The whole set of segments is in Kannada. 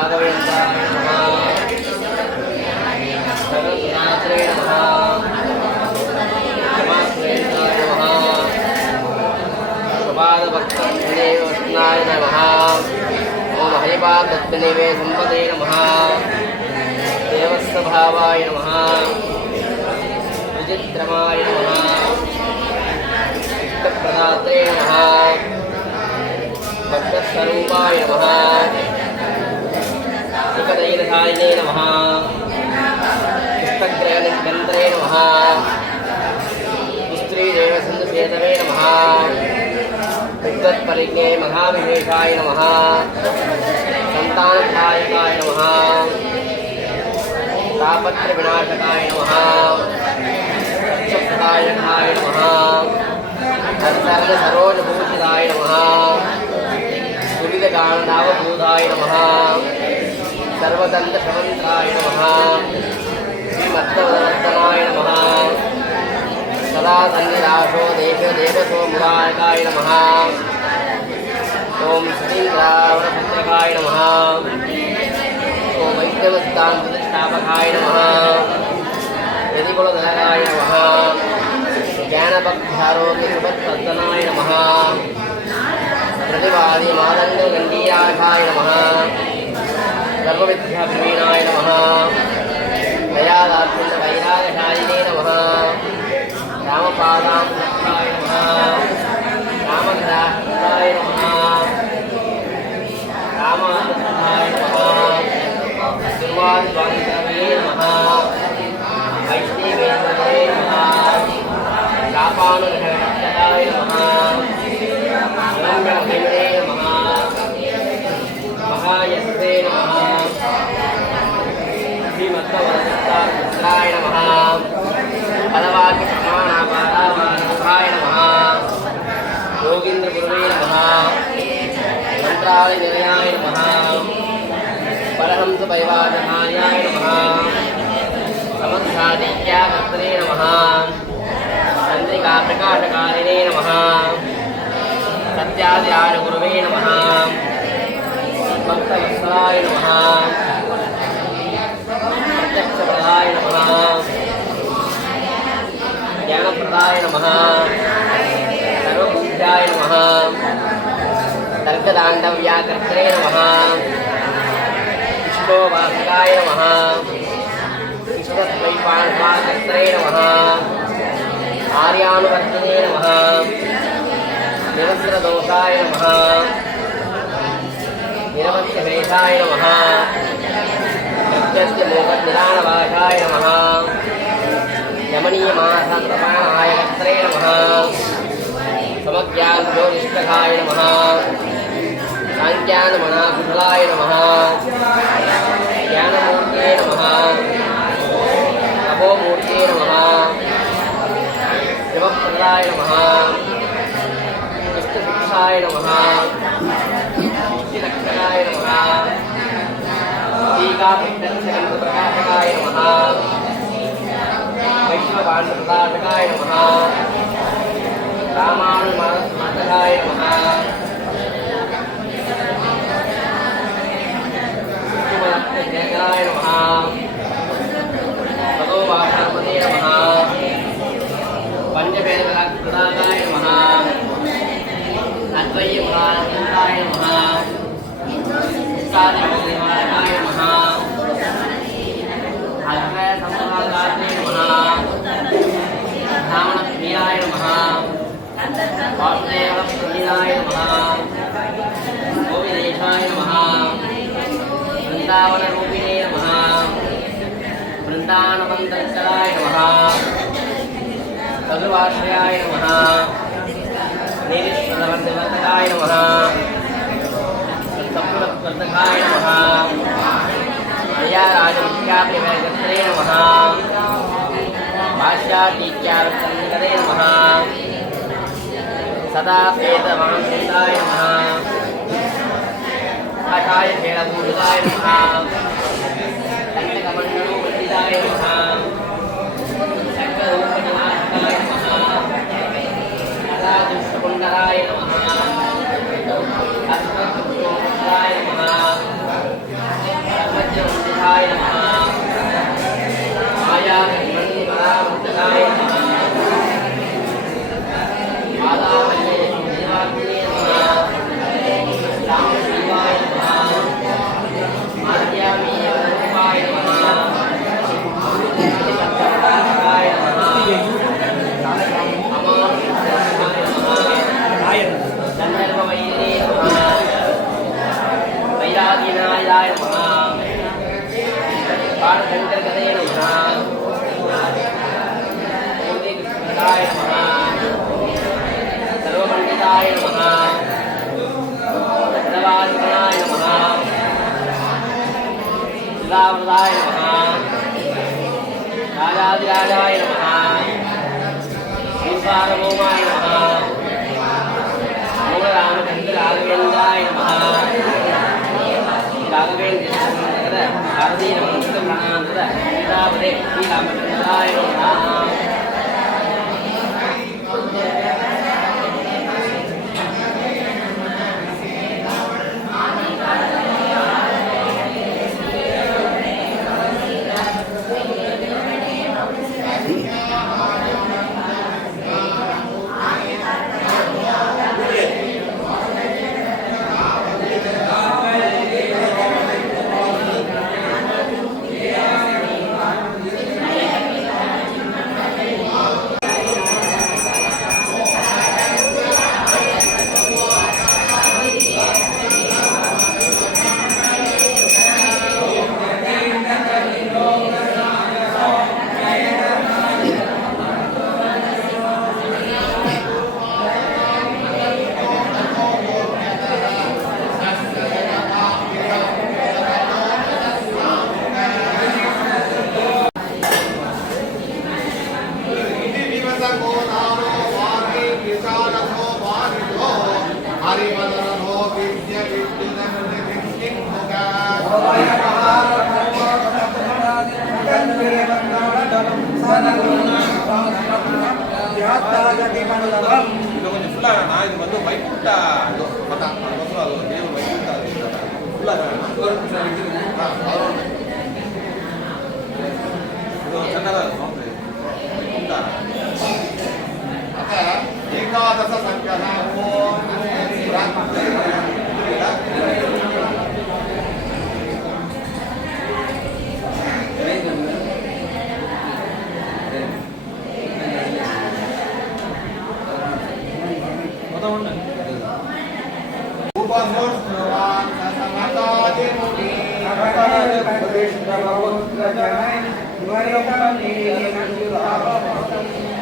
राघवेन्द्राय नमः सरस्वतीनाथाय नमः समाश्वेताय नमः सुपादभक्तदेवस्नाय नमः ओम हरिपादत्तनिवे संपदे नमः देवस्वभावाय नमः विचित्रमाय नमः इष्टप्रदात्रे नमः भक्तस्वरूपाय नमः सुखदैरधारिणे नमः पुष्पग्रहनिर्गन्धरे नमः पुस्त्रीदेवसन्दसेतवे नमः विद्वत्परिज्ञे महाविशेषाय नमः सन्तानदायकाय नमः तापत्रविनाशकाय नमः सत्सप्रदायकाय नमः सर्वसरोजभूषिताय नमः सुविधगाननावभूताय नमः सर्वदन्तशमन्त्राय नमः श्रीमत्तवदवर्तनाय नमः सदा सन्निराशो देशदेवसो मुरायकाय नमः ओम श्रीन्द्रावणपुत्रकाय नमः ओम वैष्णवसिद्धान्तप्रतिष्ठापकाय नमः यतिकुलधराय नमः ज्ञानभक्तारोग्यसुभद्वर्धनाय नमः प्रतिवादी मादण्डगण्डीयाय नमः सर्वविद्याप्रवीणाय नमः दयादात्मवैरागशालिने नमः रामपादाय नमः रामग्राहाय नमः रामाय नमः दुर्वादिवादितवे नमः वैष्णवेन्द्रवे नमः शापानुग्रहणाय नमः रम्यमहिमने नमः महायस्ते नमः श्रीमत्तवरदत्ताय नमः पदवाक्यप्रमाणापाराय नमः योगीन्द्रगुरुवे नमः मन्त्रालयनिलयाय नमः परहंसपरिवारधार्याय नमः समन्धादित्याकर्तने नमः चन्द्रिकाप्रकाशकारिणे नमः सत्यादिराजगुरुवे नमः भक्तवत्सलाय नमः प्रत्यक्षप्रदाय नमः ज्ञानप्रदाय नमः सर्वपूज्याय नमः तर्कदाण्डव्याकर्त्रे नमः विष्णोवासकाय नमः विष्णुस्वैपाणकर्त्रे नमः आर्यानुवर्तिने नमः निरस्त्रदोषाय नमः निरवध्यभेषाय नमः निराणवासाय नमः यमनीयमासान्तपाणाय कर्त्रे नमः समज्ञानज्योतिष्ठकाय नमः साङ्ख्यानमनाकुशलाय नमः ज्ञानमूर्ते नमः तपोमूर्ते नमः शिवप्रदाय नमः विष्णुशिक्षाय नमः मुक्तिरक्षकाय नमः टीकाप्रकाशकाय नमः वैष्णवान्प्रकाशकाय नमः रामानुमानस्मृतकाय नमः विष्णुमनस्यजयकाय नमः भगववासर्पते नमः पंचवेदप्रदाय नमः अद्वैतमहानन्दाय नमः साधनदेवाय नमः अद्वैतसंवादाय नमः धामणप्रियाय नमः वासुदेवप्रियाय नमः गोविदेशाय नमः वृन्दावनरूपिणे नमः वृन्दावनवन्दनकराय नमः सर्वाश्रयाय नमः नीलेश्वरवर्धकाय नमः सत्सम्पदवर्धकाय नमः जयाराजविद्याप्रियकर्त्रे नमः भाष्याटीच्यार्चन्दकरे नमः सदा प्रेतवांसाय नमः आकाय खेलभूषिताय नमः कण्टकमण्डलोपण्डिताय नमः शङ्करूपनिवासाय नमः दुष्टकुण्डलाय नमः अस्मद्गुरुपदाय नमः वैरागिनायाय नमः बाणशङ्करगदे नमः कृष्णदाय नमः सर्वमण्डिताय नमः चक्रवादिनाय नमः शिलावृताय नमः राजाधिराजाय नमः श्रीसार्वभौमाय नमः रामचंद्र राघवेन्द्राय नमः राघवेन्द्र भारतीय नमस्कृत प्राणांतर सीतापदे श्रीरामचंद्राय नमः एकादश संख्या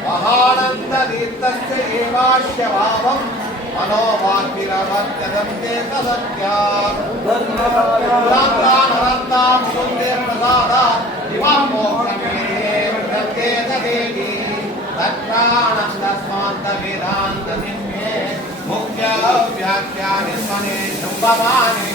महानंद तीर्थस्य एवास्य भावं मनोभाग्यरवत्यदन्ते सदत्या पुरान्तानरन्ता मुकुन्दे प्रसादा दिवां मोक्षमे वृद्धते देवी तत्रानन्दस्मान्त वेदान्त सिंहे मुख्य व्याख्यानि स्वने शुभमानि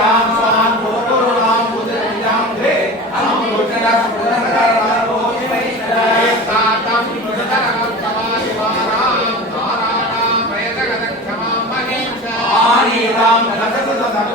श्याम स्वाम गुरुनाम बुद्धिजाम दे हम बुद्धरा सुरनगर रोहि वैष्णव सातम बुद्धरा समाधिवाराम धाराणा प्रेतगत क्षमा महेश आनि राम रजत सदम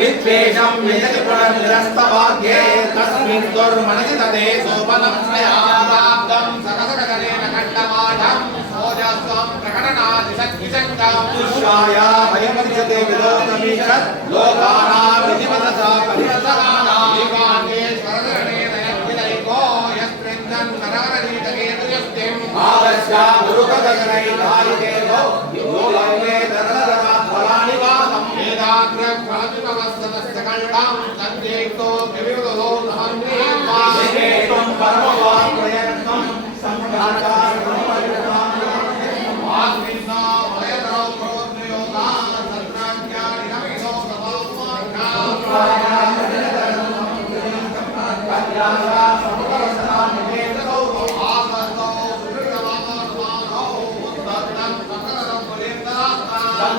विद्वेषं यजति पुनर्निरस्तभाग्ये तस्मिन् दुर्मनसि तदे सोपनं स्वयादाब्दं सकसकलेन खण्डमाढं ओजस्वं प्रकटनादिशक्तिशङ्कं दुष्टाया भयमर्जते विलोकमीशत् लोकानां विधिवदसा परिवर्तमानां विवाङ्गेश्वरधरणेन यद्विदैको यस्त्रिन्दन् नरवरनीतकेतुयस्तिम् आदर्शा गुरुकगगनैधायिकेतो योलौले धरणधरात् फलानि वादम् वेदाग्रफलजुतवस्तदस्तकण्डं तद्येक्तो विविधो धर्मेत्वा विवेकं परमवान् प्रयत्नं संघातारमपरिणामः आत्मिन्ना वयदौ प्रोद्योगान् सत्राज्ञानि नमिषो सभामार्गान् कल्याणा समपरसनां निवेदतो आसतो सुकृतमानमानो उद्धरणं सकलं पुरेन्द्रास्तां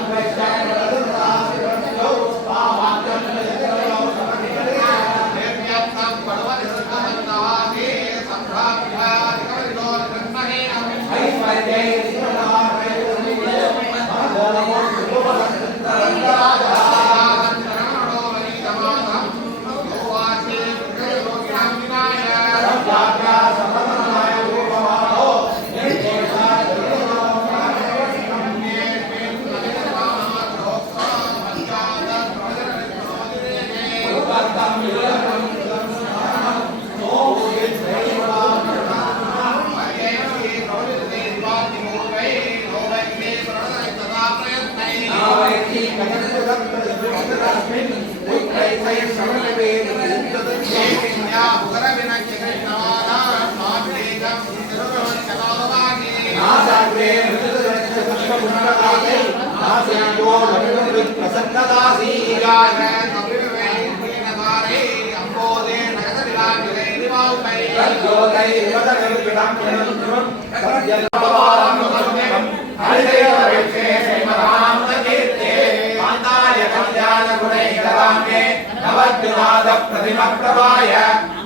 प्रतिमप्रभाय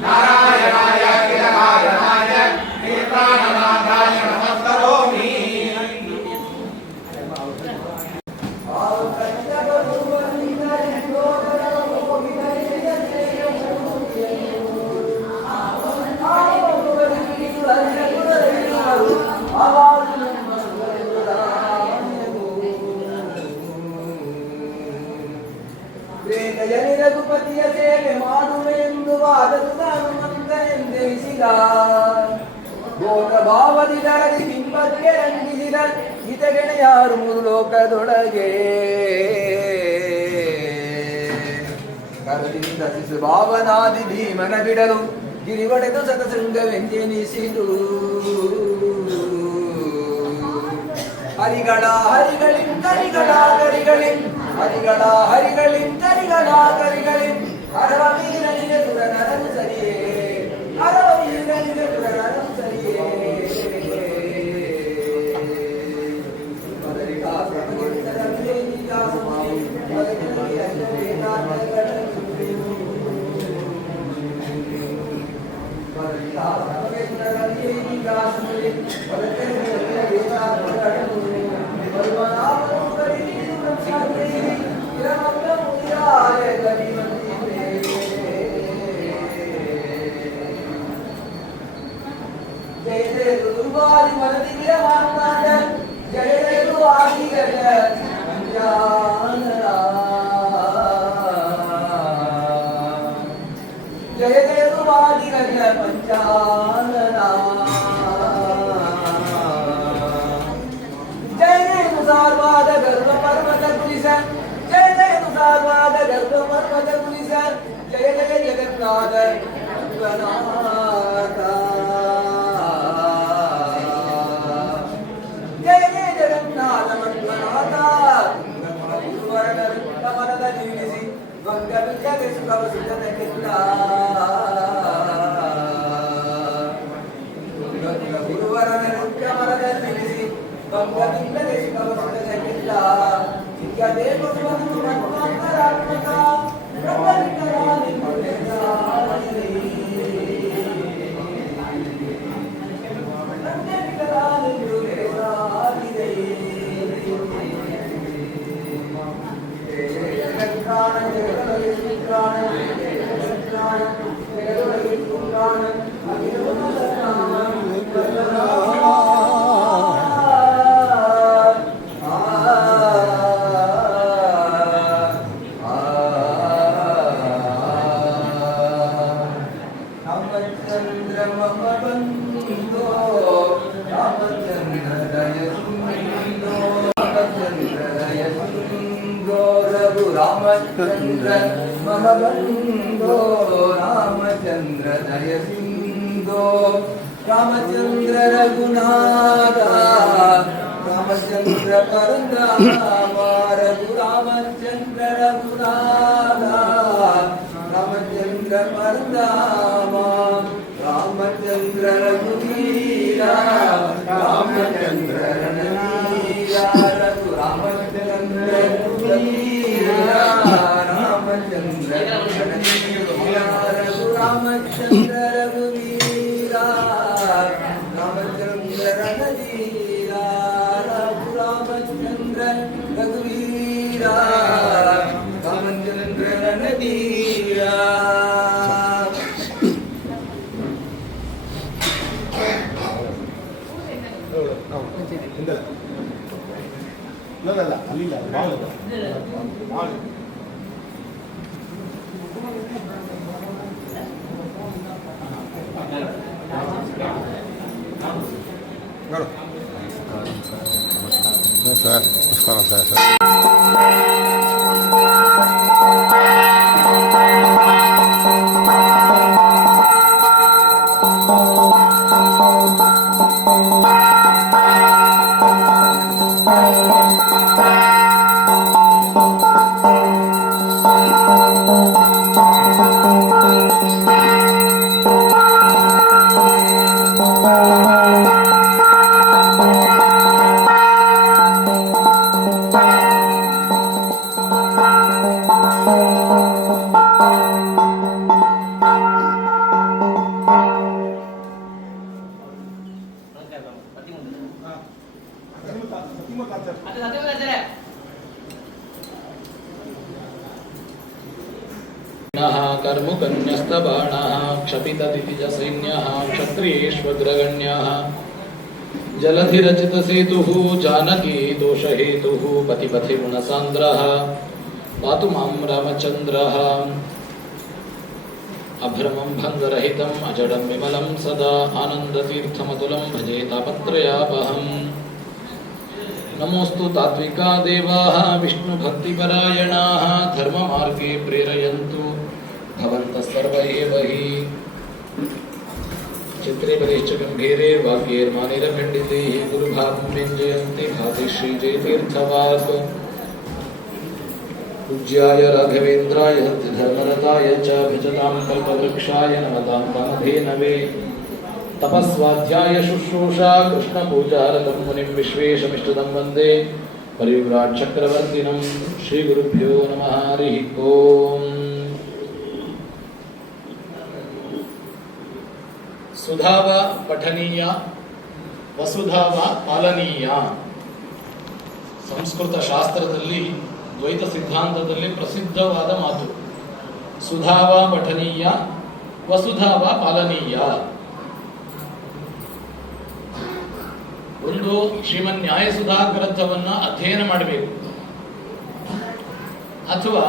नारायणाय किलकायनाय कीर्तनानाय नमस्करोमि ರಘುಪತಿಯ ಸೇವೆ ಮಾಡುವೆಂದು ವಾದದು ತಾನು ಮಂತ್ರೆಂದೆನಿಸಿದ ಗೋತ ಭಾವದಿ ದರದಿ ಬಿಂಬಕ್ಕೆ ರಂಗಿಸಿದ ಹಿತಗೆಳೆಯಾರು ಮೂರು ಲೋಕದೊಳಗೆ ಕರದಿಂದ ಶಿಶು ಭಾವನಾದಿ ಭೀಮನ ಬಿಡಲು ಗಿರಿವಡೆದು ಸತಸಂಗವೆಂದೆನಿಸಿದು ಹರಿಗಳ ಹರಿಗಳಿಂ ಕರಿಗಳ ಕರಿಗಳಿಂ ಹರಿಗಳ ಹರಿಗಳಿಂ ಕರಿಗಳ ಕರಿಗಳಿಂ ಹರವ ವೀರನಿಗೆ ಸುರನರನು ಸರಿಯೇ ಹರವ ವೀರನಿಗೆ ಸುರನರನು ಸರಿಯೇ ಮದರಿಕಾ ಪ್ರಭುಗಿಂದ ರವಿಯೇನಿಗ ಸಮಯ ಮದರಿನಲ್ಲಿ ಅಂಜನೇನಾಥಗಳನ್ನು ಮದರಿಕಾ ಪ್ರಭುಗಿಂದ ರವಿಯೇನಿಗ ಸಮಯ ಮದರಿನಲ್ಲಿ ಅಂಜನೇನಾಥಗಳನ್ನು ಪರಮನಾಮನು ಕರಿದು ರಕ್ಷಾಗ್ರಹಿ ಇರಮಲ್ಲ ಮುನಿರಾಯ ಕರಿವಂತಿದೆ ಜಯ ಜಯ ದುರ್ವಾದಿ ಮರದಿ ವಿರಮಾನಾದ ಜಯ ಜಯ ಆದಿಗಜ ಅಂಜಾನನ ಜಯ ಜಯ ಆದಿಗಜ ಪಂಚಾನನ ಸಾರ್ವಾದ ಗರ್ಭ ಪರ್ವತ ಕುಲಿಸ ಜಯ ಜಯ ಸಾರ್ವಾದ ಗರ್ಭ ಪರ್ವತ ಕುಲಿಸ ಜಯ ಜಯ ಜಗನ್ನಾಥ ವಿಶ್ವನಾಥ ಜಯ ಜಯ ಜಗನ್ನಾಥ ವಿಶ್ವನಾಥ ಗುರುವರನ ಕಮಲದ ನಿಲ್ಲಿಸಿ ವಂಗ ಬಿಲ್ಲದೆ ಸುಖವ ಸುಖದಕ್ಕೆಲ್ಲ ಗುರುವರನ ಕಮಲದ ನಿಲ್ಲಿಸಿ ಬಂಗವಿಲ್ಲದೆ ಸುಖವಸುತ್ತಲಿಲ್ಲ ನಿತ್ಯ ದೇವಸ್ವನು ಮನ್ವಂತರಾತ್ಮಕ ಬ್ರಹ್ಮವಿಕರ रामचंद्र मम बंधो रामचंद्र जय सिंधो रामचंद्र रघुनाथ रामचंद्र परंदाम रघु रामचंद्र रघुनाथ रामचंद्र परंदाम रामचंद्र रघुवीरा रामचंद्र रणवीरा रघु रामचंद्र रघुवीरा रामचंद्र रणवीरा रघु रामचंद्र रघुवीरा रामचंद्र रणवीरा रघु रामचंद्र रघुवीरा रामचंद्र रणवीरा இல்ல அல்ல வாங்க வாங்க ಸರ್ ನಮಸ್ಕಾರ ಸರ್ ಸರ್ कर्मुकन्यस्तबाणाः क्षपितदितिजसैन्यः क्षत्रियेष्वग्रगण्यः जलधिरचितसेतुः जानकी दोषहेतुः पतिपथि गुणसान्द्रः पातु मां रामचन्द्रः अभ्रमं भङ्गरहितम् अजडं विमलं सदा आनन्दतीर्थमतुलं भजे तापत्रयापहम् नमोऽस्तु तात्विका देवाः विष्णुभक्तिपरायणाः धर्ममार्गे प्रेरयन्तु भवन्तः सर्व एव हि चित्रे बलिश्च गम्भीरे वाक्यैर्मानिरखण्डिते गुरुभावं व्यञ्जयन्ति भाति श्रीजयतीर्थवाक् पूज्याय राघवेन्द्राय धर्मरताय च भजतां कल्पवृक्षाय नमतां कामधेनवे तपस्वाध्याय शुश्रूषा कृष्णपूजारतं मुनिं विश्वेशमिष्टदं वन्दे परिव्राट् चक्रवर्तिनं श्रीगुरुभ्यो नमः हरिः ओम् सुधाव पठनीय वसुधाव पालनीय ಸಂಸ್ಕೃತ ಶಾಸ್ತ್ರದಲ್ಲಿ ದ್ವೈತ ಸಿದ್ಧಾಂತದಲ್ಲಿ ಪ್ರಸಿದ್ಧವಾದ ಮಾತು ಸುಧಾವ ಪಠನೀಯ ವಸುಧಾವ ಪಾಲನೀಯ. ಒಂದು ಶ್ರೀಮನ್ ನ್ಯಾಯಸುಧಾ ಗ್ರಂಥವನ್ನ ಅಧ್ಯಯನ ಮಾಡಬೇಕು ಅಥವಾ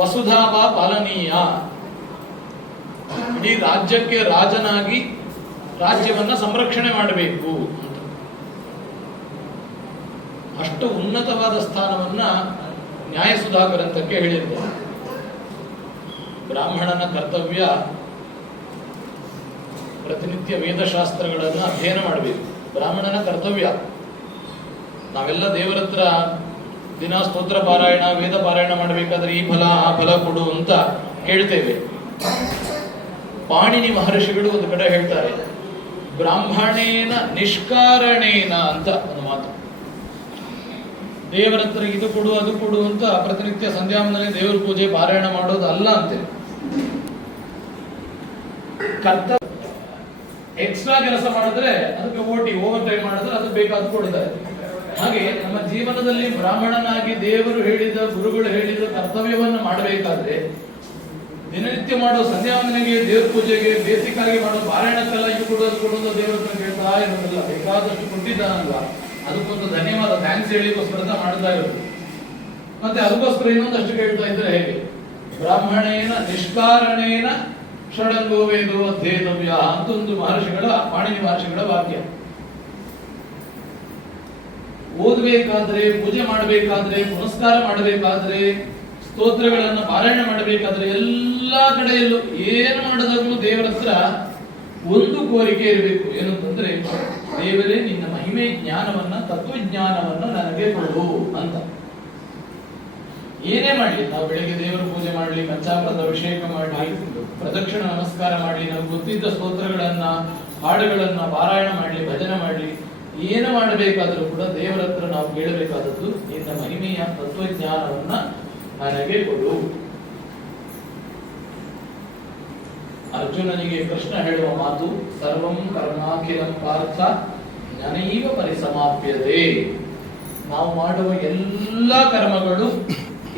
ವಸುಧಾವ ಪಾಲನೀಯ ಇಡೀ ರಾಜ್ಯಕ್ಕೆ ರಾಜನಾಗಿ ರಾಜ್ಯವನ್ನ ಸಂರಕ್ಷಣೆ ಮಾಡಬೇಕು ಅಂತ ಅಷ್ಟು ಉನ್ನತವಾದ ಸ್ಥಾನವನ್ನ ನ್ಯಾಯಸುಧಾ ಗ್ರಂಥಕ್ಕೆ ಹೇಳಿದ್ದಾರೆ. ಬ್ರಾಹ್ಮಣನ ಕರ್ತವ್ಯ ಪ್ರತಿನಿತ್ಯ ವೇದಶಾಸ್ತ್ರಗಳನ್ನು ಅಧ್ಯಯನ ಮಾಡಬೇಕು. ಬ್ರಾಹ್ಮಣನ ಕರ್ತವ್ಯ. ನಾವೆಲ್ಲ ದೇವರ ಹತ್ರ ದಿನ ಸ್ತೋತ್ರ ಪಾರಾಯಣ ವೇದ ಪಾರಾಯಣ ಮಾಡಬೇಕಾದ್ರೆ ಈ ಫಲ ಆ ಫಲ ಕೊಡು ಅಂತ ಕೇಳ್ತೇವೆ. ಪಾಣಿನಿ ಮಹರ್ಷಿಗಳು ಒಂದು ಕಡೆ ಹೇಳ್ತಾರೆ, ಬ್ರಾಹ್ಮಣೇನ ನಿಷ್ಕಾರಣೇನ ಅಂತ ಒಂದು ಮಾತು. ದೇವರ ಹತ್ರ ಇದು ಕೊಡು ಅದು ಕೊಡು ಅಂತ ಪ್ರತಿನಿತ್ಯ ಸಂಧ್ಯಾವಂದನೆ ದೇವರ ಪೂಜೆ ಪಾರಾಯಣ ಮಾಡೋದು ಅಲ್ಲ ಅಂತೇಳಿ ಕರ್ತವ್ಯ ಎಕ್ಸ್ಟ್ರಾ ಕೆಲಸ ಮಾಡಿದ್ರೆ ಅದಕ್ಕೆ ಓವರ್ ಟೈಮ್ ಮಾಡಿದ್ರೆ ಅದು ಬೇಕಾದ ಕೊಡ್ತಾರೆ. ಹಾಗೆ ನಮ್ಮ ಜೀವನದಲ್ಲಿ ಬ್ರಾಹ್ಮಣನಾಗಿ ದೇವರು ಹೇಳಿದ ಗುರುಗಳು ಹೇಳಿದ ಕರ್ತವ್ಯವನ್ನು ಮಾಡಬೇಕಾದ್ರೆ ದಿನನಿತ್ಯ ಮಾಡೋ ಸಂಧ್ಯಾವಂದನೆಗೆ ದೇವ್ರ ಪೂಜೆಗೆ ಬೇಸಿಕ್ ಆಗಿ ಮಾಡೋ ಪಾರಾಯಣಕ್ಕೆಲ್ಲ ಇದು ಕೊಡೋದು ದೇವರ ಹತ್ರ ಕೇಳ್ತಾ ಇರೋದಿಲ್ಲ. ಬೇಕಾದಷ್ಟು ಕೊಟ್ಟಿದ್ದಾನಲ್ಲ, ಅದಕ್ಕೊಂದು ಧನ್ಯವಾದ ಥ್ಯಾಂಕ್ಸ್ ಹೇಳಿಗೋಸ್ಕರ ಮಾಡ್ತಾ ಇರೋದು. ಮತ್ತೆ ಅದಕ್ಕೋಸ್ಕರ ಇನ್ನೊಂದಷ್ಟು ಕೇಳ್ತಾ ಇದ್ರೆ ಹೇಗೆ? ಬ್ರಾಹ್ಮಣೇನ ನಿಷ್ಕಾರಣೇನ ಷಡಂಗೋ ವೇದೋ ಅಧ್ಯೇತವ್ಯ ಅಂತ ಒಂದು ಮಹರ್ಷಿಗಳ ಪಾಣಿನಿ ಮಹರ್ಷಿಗಳ ವಾಕ್ಯ. ಓದಬೇಕಾದ್ರೆ, ಪೂಜೆ ಮಾಡಬೇಕಾದ್ರೆ, ಪುನಸ್ಕಾರ ಮಾಡಬೇಕಾದ್ರೆ, ಸ್ತೋತ್ರಗಳನ್ನ ಪಾರಾಯಣ ಮಾಡಬೇಕಾದ್ರೆ ಎಲ್ಲಾ ಕಡೆಯಲ್ಲೂ ಏನು ಮಾಡಿದಾಗಲೂ ದೇವರ ಹತ್ರ ಒಂದು ಕೋರಿಕೆ ಇರಬೇಕು. ಏನಂತಂದ್ರೆ, ದೇವರೇ ನಿನ್ನ ಮಹಿಮೆ ಜ್ಞಾನವನ್ನ ತತ್ವಜ್ಞಾನವನ್ನ ನನಗೆ ಕೊಡು ಅಂತ. ಏನೇ ಮಾಡಲಿ, ನಾವು ಬೆಳಿಗ್ಗೆ ದೇವರ ಪೂಜೆ ಮಾಡಲಿ, ಪಂಚಾಮೃತ ಅಭಿಷೇಕ ಮಾಡಲಿ, ಪ್ರದಕ್ಷಿಣ ನಮಸ್ಕಾರ ಮಾಡಲಿ, ನಾವು ಗೊತ್ತಿದ್ದ ಸ್ತೋತ್ರಗಳನ್ನ ಹಾಡುಗಳನ್ನ ಪಾರಾಯಣ ಮಾಡಲಿ, ಭಜನೆ ಮಾಡಲಿ, ಏನು ಮಾಡಬೇಕಾದ್ರೂ ಕೂಡ ದೇವರ ಹತ್ರ ನಾವು ಕೇಳಬೇಕಾದದ್ದು ನಿನ್ನ ಮಹಿಮೆಯ ತತ್ವಜ್ಞಾನವನ್ನ ನನಗೆ ಕೊಡು. ಅರ್ಜುನನಿಗೆ ಕೃಷ್ಣ ಹೇಳುವ ಮಾತು, ಸರ್ವಂ ಕರ್ಮಾಖಿಲಂ ಪಾರ್ಥ ಜ್ಞಾನೈವ ಪರಿಸಮಾಪ್ಯತೆ. ನಾವು ಮಾಡುವ ಎಲ್ಲ ಕರ್ಮಗಳು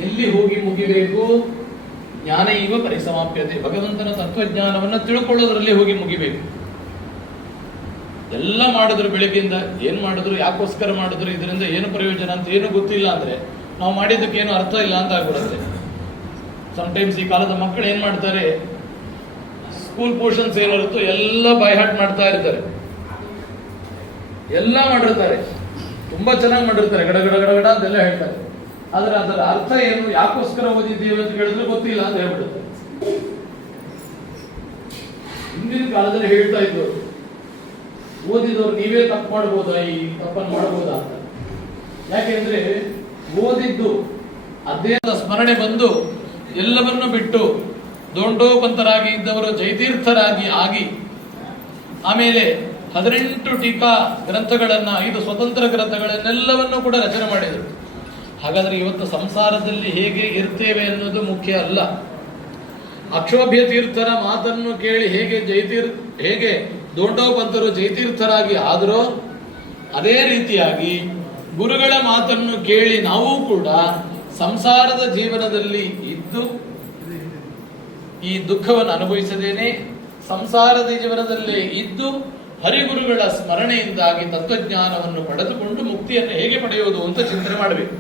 ಎಲ್ಲಿ ಹೋಗಿ ಮುಗಿಬೇಕು? ಜ್ಞಾನೈವ ಪರಿಸಮಾಪ್ಯತೆ. ಭಗವಂತನ ತತ್ವಜ್ಞಾನವನ್ನ ತಿಳ್ಕೊಳ್ಳೋದ್ರಲ್ಲಿ ಹೋಗಿ ಮುಗಿಬೇಕು. ಎಲ್ಲ ಮಾಡಿದ್ರು, ಬೆಳಗ್ಗೆಯಿಂದ ಏನ್ ಮಾಡಿದ್ರು, ಯಾಕೋಸ್ಕರ ಮಾಡಿದ್ರು, ಇದರಿಂದ ಏನು ಪ್ರಯೋಜನ ಅಂತ ಏನು ಗೊತ್ತಿಲ್ಲ ಅಂದ್ರೆ ನಾವು ಮಾಡಿದ್ದಕ್ಕೆ ಏನು ಅರ್ಥ ಇಲ್ಲ ಅಂತ ಆಗ್ಬಿಡುತ್ತೆ. ಸಮಟೈಮ್ಸ್ ಈ ಕಾಲದ ಮಕ್ಕಳು ಏನ್ ಮಾಡ್ತಾರೆ, ಸ್ಕೂಲ್ ಪೋರ್ಷನ್ಸ್ ಏನಿರುತ್ತೋ ಎಲ್ಲ ಬೈ ಹಾರ್ಟ್ ಮಾಡ್ತಾ ಇರ್ತಾರೆ. ಎಲ್ಲ ಮಾಡಿರ್ತಾರೆ, ತುಂಬಾ ಚೆನ್ನಾಗಿ ಮಾಡಿರ್ತಾರೆ, ಗಡಗಡ ಅಂತೆಲ್ಲ ಹೇಳ್ತಾರೆ. ಆದ್ರೆ ಅದರ ಅರ್ಥ ಏನು, ಯಾಕೋಸ್ಕರ ಓದಿದ್ದೀವಿ ಅಂತ ಹೇಳಿದ್ರೆ ಗೊತ್ತಿಲ್ಲ ಅಂತ ಹೇಳ್ಬಿಡುತ್ತೆ. ಹಿಂದಿನ ಕಾಲದಲ್ಲಿ ಹೇಳ್ತಾ ಇದ್ರು, ಓದಿದವ್ರು ನೀವೇ ತಪ್ಪು ಮಾಡ್ಬೋದಾ, ಈ ತಪ್ಪನ್ನು ಮಾಡ್ಬೋದಾ ಅಂತ. ಯಾಕೆಂದ್ರೆ ಓದಿದ್ದು ಅದೇ ಸ್ಮರಣೆ ಬಂದು ಎಲ್ಲವನ್ನೂ ಬಿಟ್ಟು ದೊಂಡೋಪಂತರಾಗಿ ಇದ್ದವರು ಜಯತೀರ್ಥರಾಗಿ ಆಗಿ ಆಮೇಲೆ 18 ಟೀಕಾ ಗ್ರಂಥಗಳನ್ನ, 5 ಸ್ವತಂತ್ರ ಗ್ರಂಥಗಳನ್ನೆಲ್ಲವನ್ನೂ ಕೂಡ ರಚನೆ ಮಾಡಿದರು. ಹಾಗಾದ್ರೆ ಇವತ್ತು ಸಂಸಾರದಲ್ಲಿ ಹೇಗೆ ಇರ್ತೇವೆ ಅನ್ನೋದು ಮುಖ್ಯ ಅಲ್ಲ. ಅಕ್ಷೋಭ್ಯ ತೀರ್ಥರ ಮಾತನ್ನು ಕೇಳಿ ಹೇಗೆ ದೊಂಡೋಪಂತರು ಜಯತೀರ್ಥರಾಗಿ ಆದರೋ ಅದೇ ರೀತಿಯಾಗಿ ಗುರುಗಳ ಮಾತನ್ನು ಕೇಳಿ ನಾವು ಕೂಡ ಸಂಸಾರದ ಜೀವನದಲ್ಲಿ ಇದ್ದು ಈ ದುಃಖವನ್ನು ಅನುಭವಿಸದೇನೆ ಸಂಸಾರದ ಜೀವನದಲ್ಲೇ ಇದ್ದು ಹರಿಗುರುಗಳ ಸ್ಮರಣೆಯಿಂದಾಗಿ ತತ್ವಜ್ಞಾನವನ್ನು ಪಡೆದುಕೊಂಡು ಮುಕ್ತಿಯನ್ನು ಹೇಗೆ ಪಡೆಯುವುದು ಅಂತ ಚಿಂತನೆ ಮಾಡಬೇಕು.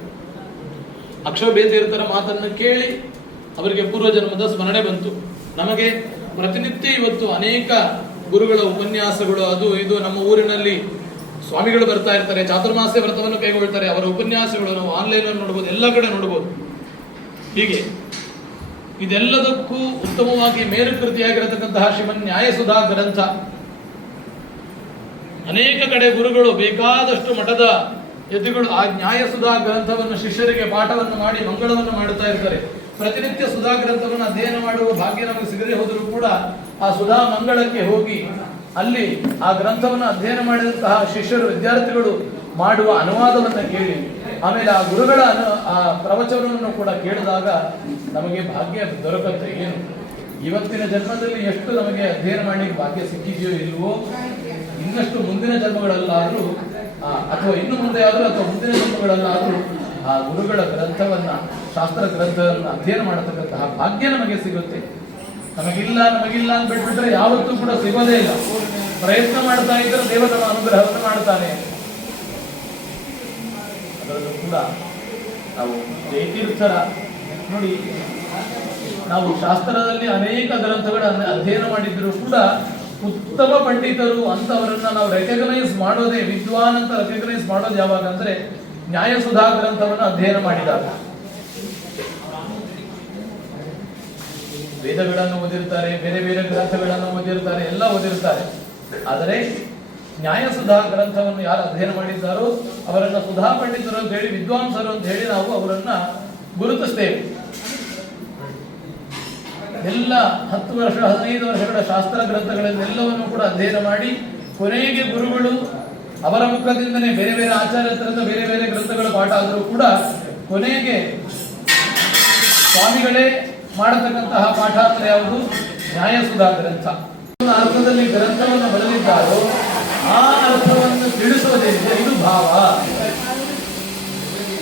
ಅಕ್ಷೋಭ್ಯತೀರ್ಥರ ಮಾತನ್ನು ಕೇಳಿ ಅವರಿಗೆ ಪೂರ್ವಜನ್ಮದ ಸ್ಮರಣೆ ಬಂತು. ನಮಗೆ ಪ್ರತಿನಿತ್ಯ ಇವತ್ತು ಅನೇಕ ಗುರುಗಳ ಉಪನ್ಯಾಸಗಳು ಅದು ಇದು ನಮ್ಮ ಊರಿನಲ್ಲಿ ಸ್ವಾಮಿಗಳು ಬರ್ತಾ ಇರ್ತಾರೆ, ಚಾತುರ್ಮಾಸ್ಯ ವ್ರತವನ್ನು ಕೈಗೊಳ್ತಾರೆ, ಅವರ ಉಪನ್ಯಾಸಗಳು ನಾವು ಆನ್ಲೈನ್ ನೋಡಬಹುದು, ಎಲ್ಲ ಕಡೆ ನೋಡಬಹುದು. ಹೀಗೆ ಇದೆಲ್ಲದಕ್ಕೂ ಉತ್ತಮವಾಗಿ ಮೇರುಕೃತಿಯಾಗಿರತಕ್ಕಂತಹ ಶ್ರೀಮನ್ ನ್ಯಾಯಸುಧಾ ಗ್ರಂಥ ಅನೇಕ ಕಡೆ ಗುರುಗಳು ಬೇಕಾದಷ್ಟು ಮಠದ ಯತಿಗಳು ಆ ನ್ಯಾಯಸುಧಾ ಗ್ರಂಥವನ್ನು ಶಿಷ್ಯರಿಗೆ ಪಾಠವನ್ನು ಮಾಡಿ ಮಂಗಳವನ್ನು ಮಾಡುತ್ತಾ ಇರ್ತಾರೆ. ಪ್ರತಿನಿತ್ಯ ಸುಧಾ ಗ್ರಂಥವನ್ನು ಅಧ್ಯಯನ ಮಾಡುವ ಭಾಗ್ಯ ನಮಗೆ ಸಿಗದೆ ಹೋದರೂ ಕೂಡ ಆ ಸುಧಾ ಮಂಗಳಕ್ಕೆ ಹೋಗಿ ಅಲ್ಲಿ ಆ ಗ್ರಂಥವನ್ನು ಅಧ್ಯಯನ ಮಾಡಿದಂತಹ ಶಿಷ್ಯರು ವಿದ್ಯಾರ್ಥಿಗಳು ಮಾಡುವ ಅನುವಾದವನ್ನು ಕೇಳಿ ಆಮೇಲೆ ಆ ಗುರುಗಳ ಆ ಪ್ರವಚನವನ್ನು ಕೂಡ ಕೇಳಿದಾಗ ನಮಗೆ ಭಾಗ್ಯ ದೊರಕುತ್ತೆ. ಏನು ಇವತ್ತಿನ ಜನ್ಮದಲ್ಲಿ ಎಷ್ಟು ನಮಗೆ ಅಧ್ಯಯನ ಮಾಡಲಿಕ್ಕೆ ಭಾಗ್ಯ ಸಿಕ್ಕಿದೆಯೋ ಇಲ್ವೋ, ಇನ್ನಷ್ಟು ಮುಂದಿನ ಜನ್ಮಗಳಲ್ಲಾದರೂ ಅಥವಾ ಇನ್ನು ಮುಂದೆ ಆದರೂ ಅಥವಾ ಮುಂದಿನ ಜನ್ಮಗಳಲ್ಲಾದರೂ ಆ ಗುರುಗಳ ಗ್ರಂಥವನ್ನ, ಶಾಸ್ತ್ರ ಗ್ರಂಥವನ್ನು ಅಧ್ಯಯನ ಮಾಡತಕ್ಕಂತಹ ಭಾಗ್ಯ ನಮಗೆ ಸಿಗುತ್ತೆ. ನಮಗಿಲ್ಲ ಅಂತ ಬಿಟ್ಬಿಟ್ರೆ ಯಾವತ್ತೂ ಕೂಡ ಸಿಗೋದೇ ಇಲ್ಲ. ಪ್ರಯತ್ನ ಮಾಡ್ತಾ ಇದ್ರೆ ದೇವರ ಅನುಗ್ರಹವನ್ನು ಮಾಡ್ತಾನೆ. ಅದರಲ್ಲೂ ಕೂಡ ನಾವು ಜಯತೀರ್ಥರ ನೋಡಿ, ನಾವು ಶಾಸ್ತ್ರದಲ್ಲಿ ಅನೇಕ ಗ್ರಂಥಗಳನ್ನು ಅಧ್ಯಯನ ಮಾಡಿದ್ರು ಕೂಡ ಉತ್ತಮ ಪಂಡಿತರು ಅಂತವರನ್ನ ನಾವು ರೆಕಗ್ನೈಸ್ ಮಾಡೋದೇ, ವಿದ್ವಾನ್ ಅಂತ ರೆಕಗ್ನೈಸ್ ಮಾಡೋದು ಯಾವಾಗ ಅಂದ್ರೆ ನ್ಯಾಯಸುಧಾ ಗ್ರಂಥವನ್ನು ಅಧ್ಯಯನ ಮಾಡಿದಾಗ. ವೇದಗಳನ್ನು ಓದಿರ್ತಾರೆ, ಬೇರೆ ಬೇರೆ ಗ್ರಂಥಗಳನ್ನು ಓದಿರ್ತಾರೆ, ಎಲ್ಲ ಓದಿರ್ತಾರೆ. ಆದರೆ ನ್ಯಾಯಸುಧಾ ಗ್ರಂಥವನ್ನು ಯಾರು ಅಧ್ಯಯನ ಮಾಡಿದ್ದಾರೋ ಅವರನ್ನ ಸುಧಾ ಪಂಡಿತರು ಅಂತ ಹೇಳಿ, ವಿದ್ವಾಂಸರು ಅಂತ ಹೇಳಿ ನಾವು ಅವರನ್ನ ಗುರುತಿಸ್ತೇವೆ. ಎಲ್ಲ 10 ವರ್ಷ 15 ವರ್ಷಗಳ ಶಾಸ್ತ್ರ ಗ್ರಂಥಗಳನ್ನೆಲ್ಲವನ್ನು ಕೂಡ ಅಧ್ಯಯನ ಮಾಡಿ ಕೊನೆಗೆ ಗುರುಗಳು ಅವರ ಮುಖದಿಂದಲೇ ಬೇರೆ ಬೇರೆ ಆಚಾರ್ಯರಿಂದ ಬೇರೆ ಬೇರೆ ಗ್ರಂಥಗಳ ಪಾಠ ಆದರೂ ಕೂಡ ಕೊನೆಗೆ ಸ್ವಾಮಿಗಳೇ ಮಾಡತಕ್ಕಂತಹ ಪಾಠ ಅಂದ್ರೆ ಯಾವುದು? ನ್ಯಾಯಸುಧಾ ಗ್ರಂಥ. ಅರ್ಥದಲ್ಲಿ ಗ್ರಂಥವನ್ನು ಬರೆದಿದ್ದಾರೋ ಆ ಅರ್ಥವನ್ನು ತಿಳಿಸುವುದೇನಿದೆ ಇದು ಭಾವ.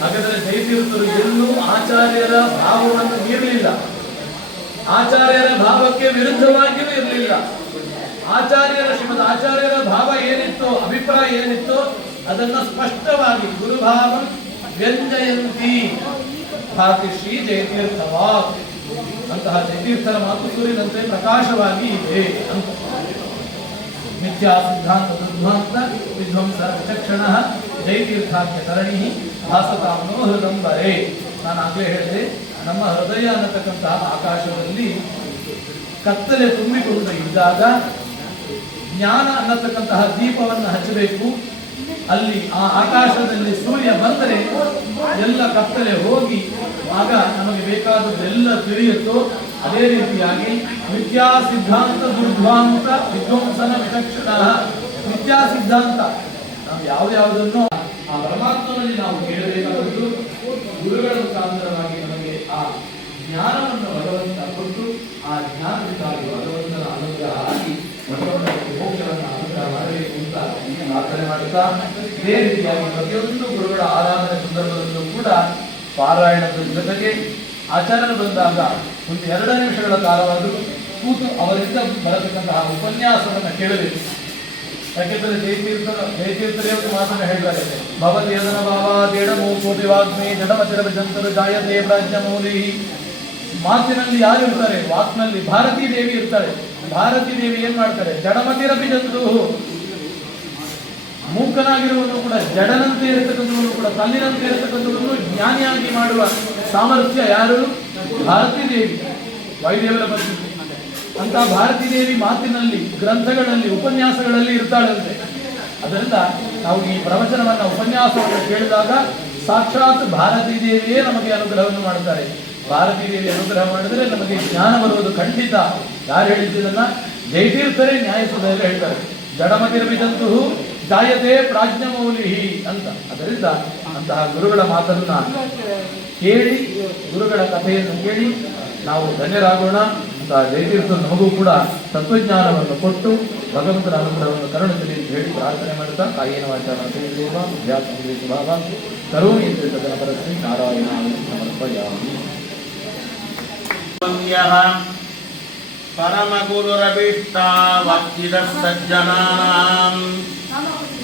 ಹಾಗಾದರೆ ಜಯತೀರ್ಥರು ಎಲ್ಲೂ ಆಚಾರ್ಯರ ಭಾವವನ್ನು ಮೀರಲಿಲ್ಲ, ಆಚಾರ್ಯರ ಭಾವಕ್ಕೆ ವಿರುದ್ಧವಾಗಿಯೂ ಇರಲಿಲ್ಲ. ಶ್ರೀಮದ್ ಆಚಾರ್ಯರ ಭಾವ ಏನಿತ್ತೋ, ಅಭಿಪ್ರಾಯ ಏನಿತ್ತೋ ಅದನ್ನ ಸ್ಪಷ್ಟವಾಗಿ ಗುರುಭಾವ ವ್ಯಂಜಯಂತಿ ಭಾತಿ ಶ್ರೀ ಜಯತೀರ್ಥವಾ ಅಂತಹ ಜಯತೀರ್ಥರ ಮಾತು ಸೂರ್ಯನಂತೆ ಪ್ರಕಾಶವಾಗಿ ಇದೆ ಅಂತ. ಮಿಥ್ಯಾ ಸಿದ್ಧಾಂತ ದುರ್ಧಾಂತ ವಿಧ್ವಂಸ ವಿಚಕ್ಷಣ ಜಯತೀರ್ಥಾಖ್ಯ ತರಣಿ ಭಾಸತಾಮ್ನೋ ಹೃದಂಬರೆ. ನಾನು ಆಗ್ಲೇ ಹೇಳಿದೆ, ನಮ್ಮ ಹೃದಯ ಅನ್ನತಕ್ಕಂತಹ ಆಕಾಶದಲ್ಲಿ ಕತ್ತಲೆ ತುಂಬಿಕೊಂಡು ಇದ್ದಾಗ ಜ್ಞಾನ ಅನ್ನತಕ್ಕಂತಹ ದೀಪವನ್ನು ಹಚ್ಚಬೇಕು. ಅಲ್ಲಿ ಆ ಆಕಾಶದಲ್ಲಿ ಸೂರ್ಯ ಬಂದರೆ ಎಲ್ಲ ಕತ್ತಲೆ ಹೋಗಿ ಆಗ ನಮಗೆ ಬೇಕಾದದ್ದೆಲ್ಲ ತಿಳಿಯುತ್ತೋ. ಅದೇ ರೀತಿಯಾಗಿ ಮಿಥ್ಯಾ ಸಿದ್ಧಾಂತ ದುರ್ಧ್ವಾಂತ ವಿಧ್ವಂಸನ ವಿಚಕ್ಷಣ. ಮಿಥ್ಯಾ ಸಿದ್ಧಾಂತ ನಾವು ಯಾವುದನ್ನು ಆ ಪರಮಾತ್ಮನಲ್ಲಿ ನಾವು ಕೇಳಬೇಕಾದದ್ದು ಗುರುಗಳ ಮುಖಾಂತರವಾಗಿ ನಮಗೆ ಆ ಜ್ಞಾನವನ್ನು ಭಗವಂತ ಕೊಟ್ಟು ಆ ಜ್ಞಾನದಿಂದಾಗಿ ಭಗವಂತನ ಅನುಗ್ರಹ ಆಗಿ ಮೋಕ್ಷವನ್ನು ಅನುಗ್ರಹ ಮಾಡಬೇಕು ಅಂತ ಪ್ರಾರ್ಥನೆ ಮಾಡುತ್ತಾ, ಇದೇ ರೀತಿಯಾಗಿ ಪ್ರತಿಯೊಂದು ಗುರುಗಳ ಆರಾಧನೆ ಸಂದರ್ಭದಲ್ಲೂ ಕೂಡ ಪಾರಾಯಣದ ಜೊತೆಗೆ ಆಚರಣೆ ಬಂದಾಗ ಒಂದು 2 ನಿಮಿಷಗಳ ಕಾಲವಾದರೂ ಕೂತು ಅವರಿಂದ ಬರತಕ್ಕಂತಹ ಉಪನ್ಯಾಸವನ್ನು ಕೇಳಬೇಕು. ಯಾಕೆಂದರೆ ಜಯತೀರ್ಥರೇ ಒಂದು ಮಾತನ್ನು ಹೇಳಿದ್ದಾರೆ, ಭವತಿ ಯದನ ಭಾವಾದೇಡ ಮೂಕೋಟಿ ವಾಗ್ಮಿ ಜಡಮತಿರ ಜಂತರು ಜಾಯತೆ ಪ್ರಾಜ್ಞಮೌಲಿ. ಮಾತಿನಲ್ಲಿ ಯಾರು ಇರ್ತಾರೆ? ವಾಕ್ನಲ್ಲಿ ಭಾರತೀ ದೇವಿ ಇರ್ತಾಳೆ. ಭಾರತೀ ದೇವಿ ಏನ್ ಮಾಡ್ತಾರೆ? ಜಡಮತಿರಪಿ ಜಂತು, ಮೂಕನಾಗಿರುವನು ಕೂಡ ಜಡನಂತೆ ಇರತಕ್ಕಂಥವನು ಕೂಡ ಕಲ್ಲಿನಂತೆ ಇರತಕ್ಕಂಥವನು ಜ್ಞಾನಿಯಾಗಿ ಮಾಡುವ ಸಾಮರ್ಥ್ಯ ಯಾರು? ಭಾರತೀ ದೇವಿ, ವಾಯುದೇವರ ಪತ್ನಿ. ಅಂತ ಭಾರತೀ ದೇವಿ ಮಾತಿನಲ್ಲಿ, ಗ್ರಂಥಗಳಲ್ಲಿ, ಉಪನ್ಯಾಸಗಳಲ್ಲಿ ಇರ್ತಾಳಂತೆ. ಅದರಿಂದ ನಾವು ಈ ಪ್ರವಚನವನ್ನ, ಉಪನ್ಯಾಸವನ್ನು ಕೇಳಿದಾಗ ಸಾಕ್ಷಾತ್ ಭಾರತೀ ದೇವಿಯೇ ನಮಗೆ ಅನುಗ್ರಹವನ್ನು ಮಾಡುತ್ತಾರೆ. ಭಾರತೀ ದೇವಿ ಅನುಗ್ರಹ ಮಾಡಿದರೆ ನಮಗೆ ಜ್ಞಾನ ಬರುವುದು ಖಂಡಿತ. ಯಾರು ಹೇಳಿದ್ದನ್ನ? ಜಯತೀರ್ಥರೇ ನ್ಯಾಯಸುಧೆಯಲ್ಲಿ ಹೇಳ್ತಾರೆ, ಜಡಮತಿರವಿದಂತು ಜಾಯತೆ ಪ್ರಾಜ್ಞಮೌಲಿ ಅಂತ. ಅದರಿಂದ ಅಂತಹ ಗುರುಗಳ ಮಾತನ್ನ ಕೇಳಿ, ಗುರುಗಳ ಕಥೆಯನ್ನು ಕೇಳಿ ನಾವು ಧನ್ಯರಾಗೋಣ ಅಂತ ಜಯತೀರ್ಥ ನಮಗೂ ಕೂಡ ತತ್ವಜ್ಞಾನವನ್ನು ಕೊಟ್ಟು ಭಗವಂತನ ಅನುಗ್ರಹವನ್ನು ಕರುಣಿಸಲಿ ಅಂತ ಹೇಳಿ ಪ್ರಾರ್ಥನೆ ಮಾಡುತ್ತಾ, ಕಾಯೇನ ವಾಚಾ ಮನಸೇಂದ್ರಿಯ ಭಾವ ಕರೋಮಿ ಅಂತ ನಾರಾಯಣ ಸಮರ್ಪಯಾಮಿ. परमगुरुरभीष्टावक्तिदः सज्जनानां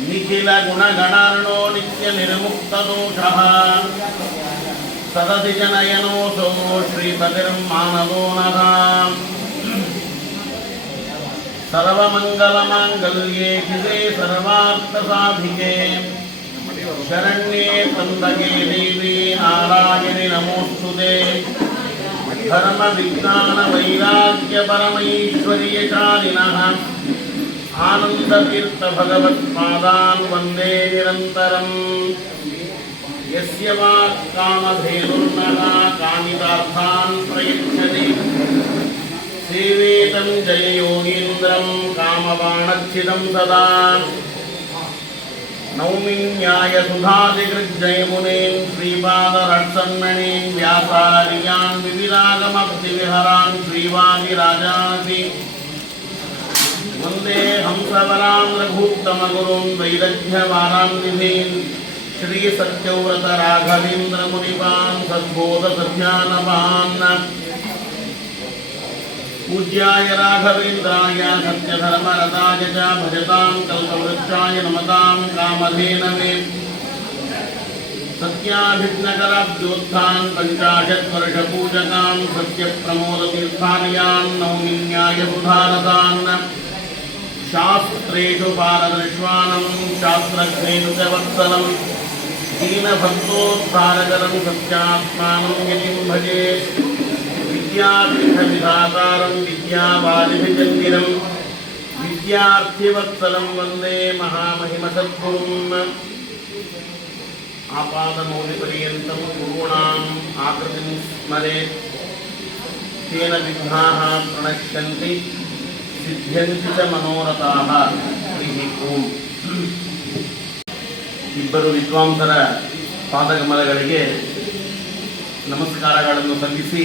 निखिलगुणगणार्णो नित्यनिर्मुक्तदोषः सदति जनयनोऽसौ श्रीपतिर्मानदो नः सर्वमङ्गलमाङ्गल्ये शिवे सर्वार्थसाधिके शरण्ये त्र्यम्बके देवी नारायणि नमोऽस्तुते धर्मविज्ञानवैराग्यपरमैश्वर्यशालिनः आनन्दतीर्थभगवत्पादान् वन्दे निरन्तरम् यस्य वाक्कामधेनुर्नः कामितार्थान् प्रयच्छति सेवेतं जययोगीन्द्रं कामबाणच्छिदं सदा नौमि न्यायसुधादिकृज्जयमुनीन् श्रीपादरट्सन्मणीन् व्यासार्यान् विविरागमभक्तिविहरान् श्रीवादिराजानपि वन्दे हंसवरान् रघूत्तमगुरून् वैदग्ध्यवारान्निधीन् श्रीसत्यव्रतराघवेन्द्रमुनिपान् सद्बोधसध्यानपान् पूज्याय राघवेन्द्राय सत्यधर्मरताय च भजतां कल्पवृक्षाय नमतां कामधेनवे सत्याभिघ्नकराब्जोत्थान् पञ्चाशत्वर्षपूजकान् सत्यप्रमोदतीर्थालयान् नौमि न्यायसुधारतान् शास्त्रेषु पारदर्श्वानं शास्त्रज्ञेषु च वत्सलं दीनभक्तोद्धारकरं सत्यात्मानं यतिं भजे विद्यापीठविधातारं विद्यावारिधिचन्दिरं विद्यार्थिवत्सलं वन्दे महामहिमसद्गुरुम् आपादमौलिपर्यन्तं गुरूणाम् आकृतिं स्मरेत् तेन विघ्नाः प्रणश्यन्ति सिद्ध्यन्ति च मनोरथाः हरिः ओम् ಇಬ್ಬರು ವಿದ್ವಾಂಸರ ಪಾದಕಮಲಗಳಿಗೆ ನಮಸ್ಕಾರಗಳನ್ನು ಸಲ್ಲಿಸಿ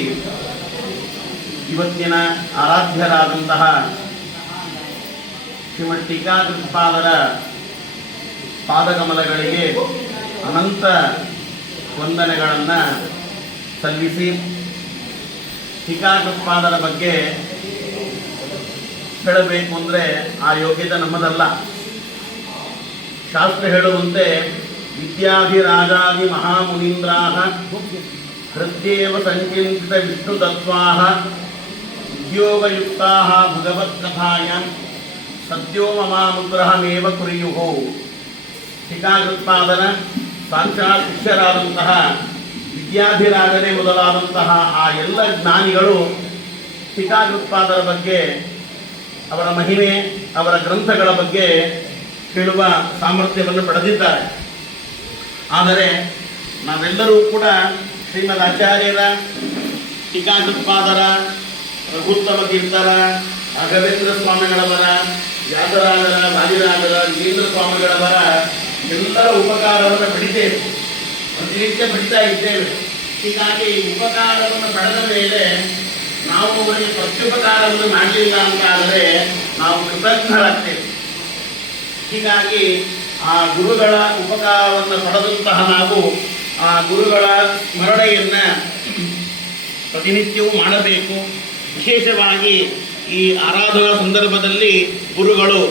ಇವತ್ತಿನ ಆರಾಧ್ಯರಾದಂತಹ ಶ್ರೀಮದ್ ಟೀಕಾಕೃತ್ಪಾದರ ಪಾದಕಮಲಗಳಿಗೆ ಅನಂತ ವಂದನೆಗಳನ್ನು ಸಲ್ಲಿಸಿ ಟೀಕಾಕೃತ್ಪಾದರ ಬಗ್ಗೆ ಹೇಳಬೇಕು ಅಂದರೆ ಆ ಯೋಗ್ಯತೆ ನಮ್ಮದಲ್ಲ. ಶಾಸ್ತ್ರ ಹೇಳುವಂತೆ ವಿದ್ಯಾಧಿರಾಜಾದಿ ಮಹಾಮುನೀಂದ್ರಾಃ ಹೃದ್ಯೇವ ಸಂಚಿಂತಿತ ವಿಷ್ಣುತತ್ವಾಃ ಉದ್ಯೋಗಯುಕ್ತಾಃ ಭಗವತ್ಕಥಾಯಾಂ ಸದ್ಯೋ ಮಮಾನುಗ್ರಹಮೇವ ಕುರ್ಯುಃ. ಟೀಕಾಕೃತ್ಪಾದನ ಸಾಕ್ಷಾತ್ ಶಿಷ್ಯರಾದಂತಹ ವಿದ್ಯಾಧಿರಾಜನೇ ಮೊದಲಾದಂತಹ ಆ ಎಲ್ಲ ಜ್ಞಾನಿಗಳು ಟೀಕಾಕೃತ್ಪಾದರ ಬಗ್ಗೆ, ಅವರ ಮಹಿಮೆ, ಅವರ ಗ್ರಂಥಗಳ ಬಗ್ಗೆ ಹೇಳುವ ಸಾಮರ್ಥ್ಯವನ್ನು ಪಡೆದಿದ್ದಾರೆ. ಆದರೆ ನಾವೆಲ್ಲರೂ ಕೂಡ ಶ್ರೀಮದ್ ಆಚಾರ್ಯರ, ಟೀಕಾಕೃತ್ಪಾದರ, ರಘುತ್ತಮ ತೀರ್ಥರ, ರಾಘವೇಂದ್ರ ಸ್ವಾಮಿಗಳವರ, ವ್ಯಾಸರಾಜರ, ವಾದಿರಾಜರ, ವೀರೇಂದ್ರ ಸ್ವಾಮಿಗಳವರ ಎಲ್ಲರ ಉಪಕಾರವನ್ನು ಪಡಿತೇವೆ, ಪ್ರತಿನಿತ್ಯ ಪಡಿತಾ ಇದ್ದೇವೆ. ಹೀಗಾಗಿ ಉಪಕಾರವನ್ನು ಪಡೆದ ಮೇಲೆ ನಾವು ಅವರಿಗೆ ಪ್ರತ್ಯುಪಕಾರವನ್ನು ಮಾಡಲಿಲ್ಲ ಅಂತ ಆದರೆ ನಾವು ಕೃತಜ್ಞರಾಗ್ತೇವೆ. ಹೀಗಾಗಿ ಆ ಗುರುಗಳ ಉಪಕಾರವನ್ನು ಪಡೆದಂತಹ ನಾವು ಆ ಗುರುಗಳ ಸ್ಮರಣೆಯನ್ನು ಪ್ರತಿನಿತ್ಯವೂ ಮಾಡಬೇಕು. ವಿಶೇಷವಾಗಿ ಈ ಆರಾಧನಾ ಸಂದರ್ಭದಲ್ಲಿ ಗುರುಗಳು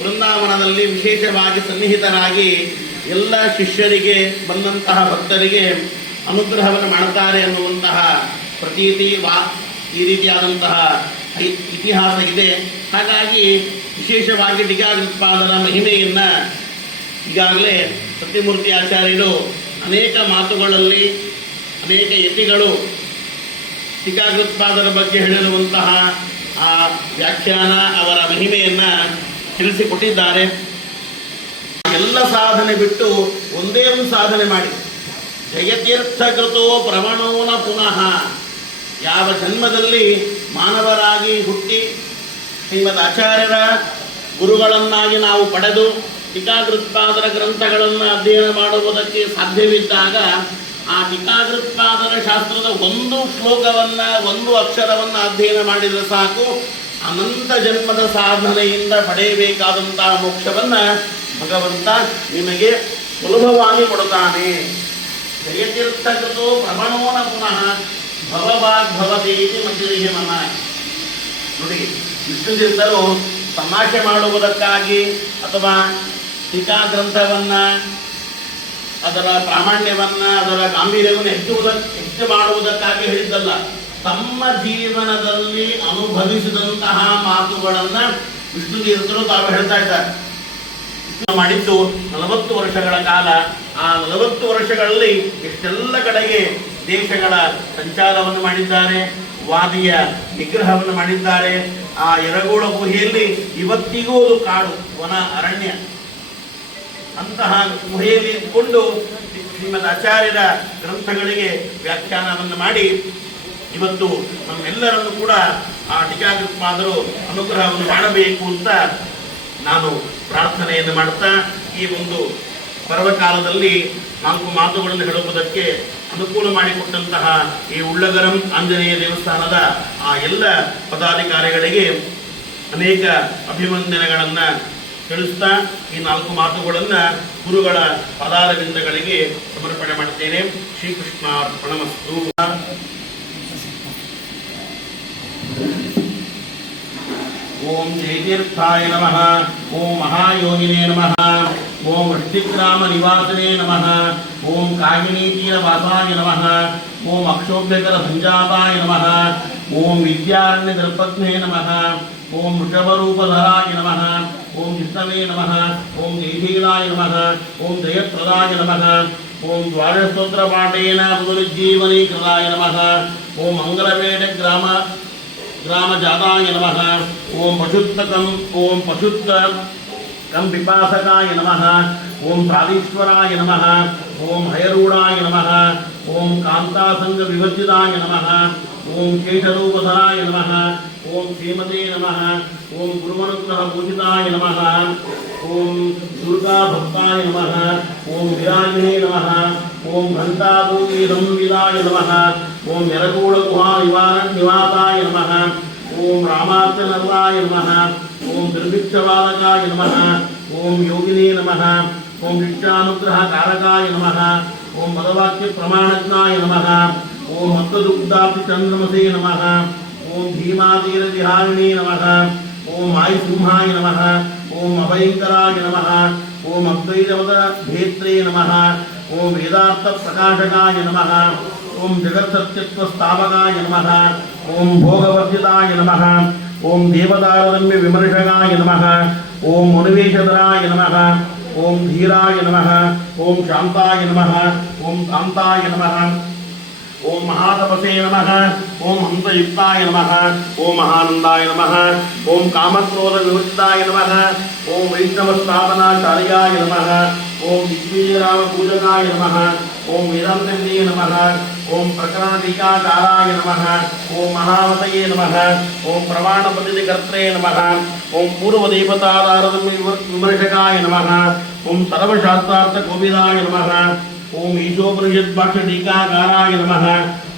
ವೃಂದಾವನದಲ್ಲಿ ವಿಶೇಷವಾಗಿ ಸನ್ನಿಹಿತರಾಗಿ ಎಲ್ಲ ಶಿಷ್ಯರಿಗೆ, ಬಂದಂತಹ ಭಕ್ತರಿಗೆ ಅನುಗ್ರಹವನ್ನು ಮಾಡುತ್ತಾರೆ ಅನ್ನುವಂತಹ ಪ್ರತೀತಿ ಈ ರೀತಿಯಾದಂತಹ ಇತಿಹಾಸ ಇದೆ. ಹಾಗಾಗಿ ವಿಶೇಷವಾಗಿ ಟೀಕಾಕೃತ್ಪಾದರ ಮಹಿಮೆಯನ್ನು ಈಗಾಗಲೇ ಸತ್ಯಮೂರ್ತಿ ಆಚಾರ್ಯರು ಅನೇಕ ಮಾತುಗಳಲ್ಲಿ, ಅನೇಕ ಯತಿಗಳು ಟೀಕಾಕೃತ್ಪಾದರ ಬಗ್ಗೆ ಹೇಳಿರುವಂತಹ ಆ ವ್ಯಾಖ್ಯಾನ, ಅವರ ಮಹಿಮೆಯನ್ನು ತಿಳಿಸಿಕೊಟ್ಟಿದ್ದಾರೆ. ಎಲ್ಲ ಸಾಧನೆ ಬಿಟ್ಟು ಒಂದೇ ಒಂದು ಸಾಧನೆ ಮಾಡಿ, ಜಯತೀರ್ಥಕೃತೋ ಪ್ರವಣೋನ ಪುನಃ. ಯಾವ ಜನ್ಮದಲ್ಲಿ ಮಾನವರಾಗಿ ಹುಟ್ಟಿ ಶ್ರೀಮದ್ ಆಚಾರ್ಯರ ಗುರುಗಳನ್ನಾಗಿ ನಾವು ಪಡೆದು ಟೀಕಾಕೃತ್ಪಾದರ ಗ್ರಂಥಗಳನ್ನು ಅಧ್ಯಯನ ಮಾಡುವುದಕ್ಕೆ ಸಾಧ್ಯವಿದ್ದಾಗ ಆ ಟೀಕಾಕೃತ್ಪಾದರ ಶಾಸ್ತ್ರದ ಒಂದು ಶ್ಲೋಕವನ್ನು, ಒಂದು ಅಕ್ಷರವನ್ನು ಅಧ್ಯಯನ ಮಾಡಿದರೆ ಸಾಕು, ಅನಂತ ಜನ್ಮದ ಸಾಧನೆಯಿಂದ ಪಡೆಯಬೇಕಾದಂತಹ ಮೋಕ್ಷವನ್ನು ಭಗವಂತ ನಿಮಗೆ ಸುಲಭವಾಗಿ ಕೊಡುತ್ತಾನೆ. ಜಯತೀರ್ಥಕೃತೋ ಪ್ರವಣೋನ ಪುನಃ ಭವವಾಗ್ಭವತಿ ಮತಿರಿಗೆ ಮನ. ನೋಡಿ, ವಿಷ್ಣು ತೀರ್ಥರು ತಮಾಷೆ ಮಾಡುವುದಕ್ಕಾಗಿ ಅಥವಾ ಟೀಕಾ ಗ್ರಂಥವನ್ನ ಅದರ ಪ್ರಾಮಾಣ್ಯವನ್ನ ಅದರ ಗಾಂಭೀರ್ಯವನ್ನು ಹೆಚ್ಚು ಮಾಡುವುದಕ್ಕಾಗಿ ಹೇಳಿದ್ದಲ್ಲ. ತಮ್ಮ ಜೀವನದಲ್ಲಿ ಅನುಭವಿಸಿದಂತಹ ಮಾತುಗಳನ್ನ ವಿಷ್ಣು ತೀರ್ಥರು ತಾವು ಹೇಳ್ತಾ ಇದ್ದಾರೆ. ಮಾಡಿದ್ದು 40 ವರ್ಷಗಳ ಕಾಲ. ಆ 40 ವರ್ಷಗಳಲ್ಲಿ ಎಷ್ಟೆಲ್ಲ ಕಡೆಗೆ ದೇಶಗಳ ಸಂಚಾರವನ್ನು ಮಾಡಿದ್ದಾರೆ, ವಾದಿಯ ನಿಗ್ರಹವನ್ನು ಮಾಡಿದ್ದಾರೆ. ಆ ಯರಗೋಳ ಗುಹೆಯಲ್ಲಿ ಇವತ್ತಿಗೂ ಅದು ಕಾಡು, ವನ, ಅರಣ್ಯ. ಅಂತಹ ಗುಹೆಯಲ್ಲಿ ಇದ್ದುಕೊಂಡು ಶ್ರೀಮದ್ ಆಚಾರ್ಯರ ಗ್ರಂಥಗಳಿಗೆ ವ್ಯಾಖ್ಯಾನವನ್ನು ಮಾಡಿ ಇವತ್ತು ನಮ್ಮೆಲ್ಲರನ್ನು ಕೂಡ ಆ ಟೀಕಾಕೃತ್ಪಾದರು ಅನುಗ್ರಹವನ್ನು ಮಾಡಬೇಕು ಅಂತ ನಾನು ಪ್ರಾರ್ಥನೆಯನ್ನು ಮಾಡ್ತಾ, ಈ ಒಂದು ಪರ್ವಕಾಲದಲ್ಲಿ 4 ಮಾತುಗಳನ್ನು ಹೇಳುವುದಕ್ಕೆ ಅನುಕೂಲ ಮಾಡಿಕೊಟ್ಟಂತಹ ಈ ಉಳ್ಳಗರಂ ಆಂಜನೇಯ ದೇವಸ್ಥಾನದ ಆ ಎಲ್ಲ ಪದಾಧಿಕಾರಿಗಳಿಗೆ ಅನೇಕ ಅಭಿವಂದನೆಗಳನ್ನು ತಿಳಿಸ್ತಾ ಈ 4 ಮಾತುಗಳನ್ನು ಗುರುಗಳ ಪದಾರವಿಂದಗಳಿಗೆ ಸಮರ್ಪಣೆ ಮಾಡುತ್ತೇನೆ. ಶ್ರೀಕೃಷ್ಣಾರ್ಪಣಮಸ್ತು. ಓಂ ಜಯತೀರ್ಥಾಯ ನಮಃ. ಓಂ ಮಹಾಯೋಗಿನೇ ನಮಃ. ಓಂ ವೃಷ್ಟಿಗ್ರಾಮ ನಿವಾಸನೇ ನಮಃ. ಓಂ ಕಾಗಿನೀತೀರವಾಸಾಯ ನಮಃ. ಓಂ ಅಕ್ಷೋಭ್ಯಕರ ಸಂಜಾತಾಯ ನಮಃ. ಓಂ ವಿದ್ಯಾರಣ್ಯ ದರ್ಪಜ್ಞೇ ನಮಃ. ಓಂ ವೃಷಭರೂಪಧರಾಯ ನಮಃ. ಓಂ ವಿಷ್ಣವೇ ನಮಃ. ಓಂ ಜಯಶೀಲಾಯ ನಮಃ. ಓಂ ಜಯಪ್ರದಾಯ ನಮಃ. ಓಂ ದ್ವಾದಶಸ್ತೋತ್ರಪಾಠೇನ ಪುನರುಜ್ಜೀವನೀಕೃತಾಯ ನಮಃ. ಓಂ ಮಂಗಲವೇಡ ಗ್ರಾಮಜಾತಾಯ ನಮಃ. ಓಂ ಪಶುತ್ತಕಂ ವಿಪಾಸಕಾಯ ನಮಃ. ಓಂ ಪ್ರಾದೀಶ್ವರಾಯ ನಮಃ. ಓಂ ಹಯರೂಢಾಯ ನಮಃ. ಓಂ ಕಾಂತಾಸಂಗ ವಿವರ್ಜಿತಾಯ ನಮಃ. ಓಂ ಶೇಷರೂಪಧರಾಯ ನಮಃ. ಓಂ ಶ್ರೀಮತೆ ನಮಃ. ಓಂ ಗುರುವನುಗ್ರಹ ಪೂಜಿತಾಯ ನಮಃ. ಓಂ ದುರ್ಗಾ ಭಕ್ತಾಯ ನಮಃ. ಓಂ ವಿರಾಜಿನೇ ನಮಃ. ಓಂ ಘಂಟಾಭೂಮಿ ಸಂವಿದಾಯ ನಮಃ. ಓಂ ಯರಗೂಳ ಗುಹಾ ನಿವಾಸಾಯ ನಮಃ. ಓಂ ರಾಮಾರ್ಚನರಾಯ ನಮಃ. ಓಂ ದುರ್ಭಿಕ್ಷವಾದಕಾಯ ನಮಃ. ಓಂ ಯೋಗಿನೇ ನಮಃ. ಓಂ ಶಿಕ್ಷಾನುಗ್ರಹ ಕಾರಕಾಯ ನಮಃ. ಓಂ ಪದವಾಕ್ಯ ಪ್ರಮಾಣಜ್ಞಾಯ ನಮಃ. ಓಂ ಮತ್ತದುಗ್ಧಾಪಿ ಚಂದ್ರಮಸೇ ನಮಃ. ಓಂ ಭೀಮಾತೀರವಿಹಾರಿಣೇ ನಮಃ. ಓಂ ಆಯುಸಿಂಹಾಯ ನಮಃ. ಓಂ ಅಭಯಂಕರಾಯ ನಮಃ. ಓಂ ಅದ್ವೈತವದ ಭೇತ್ರೇ ನಮಃ. ಓಂ ವೇದಾರ್ಥ ಪ್ರಕಾಶಕಾಯ ನಮಃ. ಓಂ ಜಗತ್ಸತ್ಯತ್ವ ಸ್ಥಾಪಕಾಯ ನಮಃ. ಓಂ ಭೋಗವರ್ಜಿತಾಯ ನಮಃ. ಓಂ ದೇವತಾರಮ್ಯ ವಿಮರ್ಶಕಾಯ ನಮಃ. ಓಂ ಮನುವೇಶಧರಾಯ ನಮಃ. ಓಂ ಧೀರಾಯ ನಮಃ. ಓಂ ಶಾಂತಾಯ ನಮಃ. ಓಂ ಕಾಂತಾಯ ನಮಃ. ಓಂ ಮಹಾತಪಸೇ ನಮಃ. ಓಂ ಹಂಸಯುಕ್ತಾಯ ನಮಃ. ಓಂ ಮಹಾನಂದಾಯ ನಮಃ. ಓಂ ಕಾಮಕ್ರೋಧ ವಿವರ್ಜಿತಾಯ ನಮಃ. ಓಂ ವೈಷ್ಣವಸ್ಥಾಪನಾಚಾರ್ಯಾಯ ನಮಃ. ಓಂ ವಿಶ್ವೀರಾಮ ಪೂಜಕಾಯ ನಮಃ. ಓಂ ವೇದಾಂತಜ್ಞೇ ನಮಃ. ಓಂ ಪ್ರಕರಣ ಟೀಕಾಕಾರಾಯ ನಮಃ. ಓಂ ಮಹಾವತಯೇ ನಮಃ. ಓಂ ಪ್ರಮಾಣ ಪ್ರತಿಕರ್ತ್ರೇ ನಮಃ. ಓಂ ಪೂರ್ವದೇವತಾಧಾರದ ವಿಮರ್ಶಕಾಯ ನಮಃ. ಓಂ ಸರ್ವಶಾಸ್ತ್ರಾರ್ಥ ಕೋವಿದಾಯ ನಮಃ. ಓಂ ಈಶೋಪನಿಷತ್ ಭಾಷ್ಯ ಟೀಕಾಕಾರಾಯ ನಮಃ.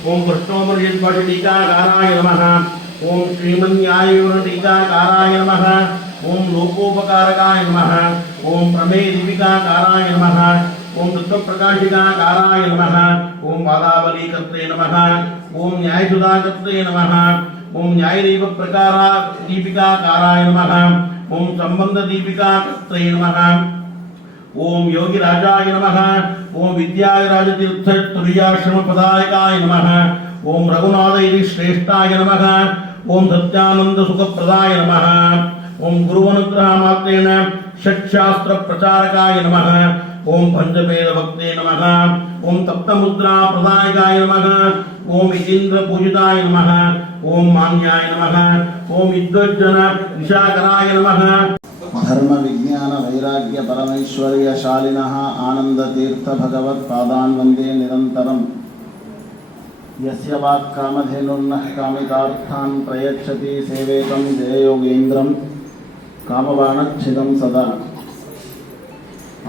ಓಂ ಕೃಷ್ಣೋಪನಿಷತ್ ಭಾಷ್ಯ ಟೀಕಾಕಾರಾಯ ನಮಃ. ಓಂ ಶ್ರೀಮನ್ಯಾಯವಿವರಣ ಟೀಕಾಕಾರಾಯ ನಮಃ. ಓಂ ಲೋಕೋಪಕಾರಕಾಯ ನಮಃ. ಓಂ ಪ್ರಮೇಯ ದೀಪಿಕಾಕಾರಾಯ ನಮಃ. ಓಂ ತತ್ವಪ್ರಕಾಶಿಕಾಕಾರಾಯ ನಮಃ. ಓಂ ಪಾದಾವಲೀಕರ್ತ್ರೇ ನಮಃ. ಓಂ ನ್ಯಾಯಸುಧಾಕರ್ತ್ರೇ ನಮಃ. ಓಂ ನ್ಯಾಯದೀಪ ಪ್ರಕಾರ ದೀಪಿಕಾಕಾರಾಯ ನಮಃ. ಓಂ ಸಂಬಂಧ ದೀಪಿಕಾಕರ್ತ್ರೇ ನಮಃ. ಓಂ ಯೋಗಿರಾಜಾಯ ನಮಃ. ಓಂ ವಿದ್ಯಾಯರಾಜತೀರ್ಥ ತುರ್ಯಾಶ್ರಮ ಪದಾಯಕಾಯ ನಮಃ. ಓಂ ರಘುನಾಥ ಇತಿ ಶ್ರೇಷ್ಠಾಯ ನಮಃ. ಓಂ ಸತ್ಯಾನಂದ ಸುಖಪ್ರದಾಯ ನಮಃ. ಓಂ ಗುರುವನುಗ್ರಹ ಮಾತ್ರೇಣ ಷಟ್ಶಾಸ್ತ್ರ ಪ್ರಚಾರಕಾಯ ನಮಃ. ಓಂ ಪಂಚವೇದ ಭಕ್ತೇ ನಮಃ. ಓಂ ತಪ್ತಮುದ್ರಾ ಪ್ರದಾಯಕಾಯ ನಮಃ. ಓಂ ಇತೀಂದ್ರ ಪೂಜಿತಾಯ ನಮಃ. ಓಂ ಮಾನ್ಯಾಯ ನಮಃ. ಓಂ ವಿದ್ವಜ್ಜನ ನಿಶಾಕರಾಯ ನಮಃ. ಧರ್ಮ ವಿಜ್ಞಾನ ವೈರಾಗ್ಯ ಪರಮೈಶ್ವರ್ಯ ಶಾಲಿನಃ ಆನಂದ ತೀರ್ಥ ಭಗವತ್ ಪಾದಾನ್ ವಂದೇ ನಿರಂತರಂ. ಯಸ್ಯ ವಾಕ್ ಕಾಮಧೇನುರ್ನಃ ಕಾಮಿತಾರ್ಥಾನ್ ಪ್ರಯಚ್ಛತಿ ಸೇವೇಕಂ ಜಯಯೋಗೇಂದ್ರಂ ಕಾಮಬಾಣಚ್ಛಿದಂ ಸದಾ.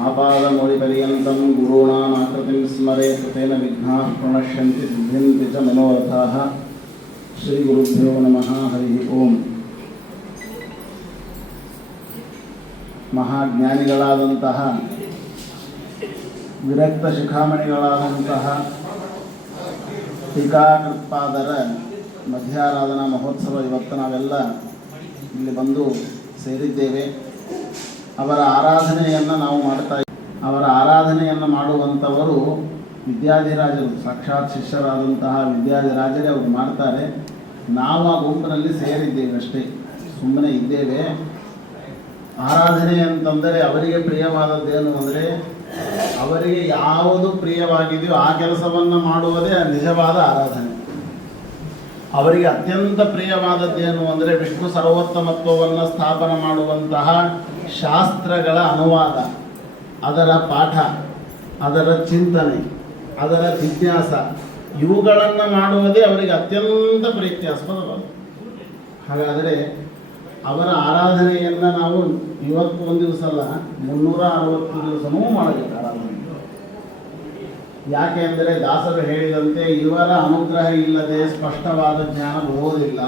ಆಪಾದಮೌಳಿಪರ್ಯಂತಂ ಗುರುಣಾಂ ಆಕೃತಿಂ ಸ್ಮರೇತ್ ತೇನ ವಿಘ್ನಾಃ ಪ್ರಣಶ್ಯಂತಿ ಸಿದ್ಧ್ಯಂತಿ ಚ ಮನೋರಥಾಃ. ಶ್ರೀ ಗುರುಭ್ಯೋ ನಮಃ. ಹರಿ ಓಂ. ಮಹಾಜ್ಞಾನಿಗಳಾದಂತಹ ವಿರಕ್ತ ಶಿಖಾಮಣಿಗಳಾದಂತಹ ಟೀಕಾಕೃತ್ಪಾದರ ಮಧ್ಯಾರಾಧನಾ ಮಹೋತ್ಸವ ಇವತ್ತು ನಾವೆಲ್ಲ ಇಲ್ಲಿ ಬಂದು ಸೇರಿದ್ದೇವೆ. ಅವರ ಆರಾಧನೆಯನ್ನು ನಾವು ಮಾಡ್ತಾ ಅವರ ಆರಾಧನೆಯನ್ನು ಮಾಡುವಂಥವರು ವಿದ್ಯಾಧಿರಾಜರು, ಸಾಕ್ಷಾತ್ ಶಿಷ್ಯರಾದಂತಹ ವಿದ್ಯಾಧಿರಾಜರೇ ಅವರು ಮಾಡ್ತಾರೆ. ನಾವು ಆ ಗುಂಪಿನಲ್ಲಿ ಸೇರಿದ್ದೇವೆ ಅಷ್ಟೇ, ಸುಮ್ಮನೆ ಇದ್ದೇವೆ. ಆರಾಧನೆ ಅಂತಂದರೆ ಅವರಿಗೆ ಪ್ರಿಯವಾದದ್ದೇನು ಅಂದರೆ, ಅವರಿಗೆ ಯಾವುದು ಪ್ರಿಯವಾಗಿದೆಯೋ ಆ ಕೆಲಸವನ್ನು ಮಾಡುವುದೇ ನಿಜವಾದ ಆರಾಧನೆ. ಅವರಿಗೆ ಅತ್ಯಂತ ಪ್ರಿಯವಾದದ್ದೇನು ಅಂದರೆ ವಿಷ್ಣು ಸರ್ವೋತ್ತಮತ್ವವನ್ನು ಸ್ಥಾಪನೆ ಮಾಡುವಂತಹ ಶಾಸ್ತ್ರಗಳ ಅನುವಾದ, ಅದರ ಪಾಠ, ಅದರ ಚಿಂತನೆ, ಅದರ ಜಿಜ್ಞಾಸ, ಇವುಗಳನ್ನು ಮಾಡುವುದೇ ಅವರಿಗೆ ಅತ್ಯಂತ ಪ್ರೀತ್ಯಾಸ್ಪದವಾದ. ಹಾಗಾದರೆ ಅವರ ಆರಾಧನೆಯನ್ನು ನಾವು ಇವತ್ತು ಒಂದು ದಿವಸ ಅಲ್ಲ 360 ದಿವಸವೂ ಮಾಡಬೇಕು ಆರಾಧನೆ. ಯಾಕೆ ಅಂದರೆ ದಾಸರು ಹೇಳಿದಂತೆ ಇವರ ಅನುಗ್ರಹ ಇಲ್ಲದೆ ಸ್ಪಷ್ಟವಾದ ಜ್ಞಾನ ಬರುವುದಿಲ್ಲ.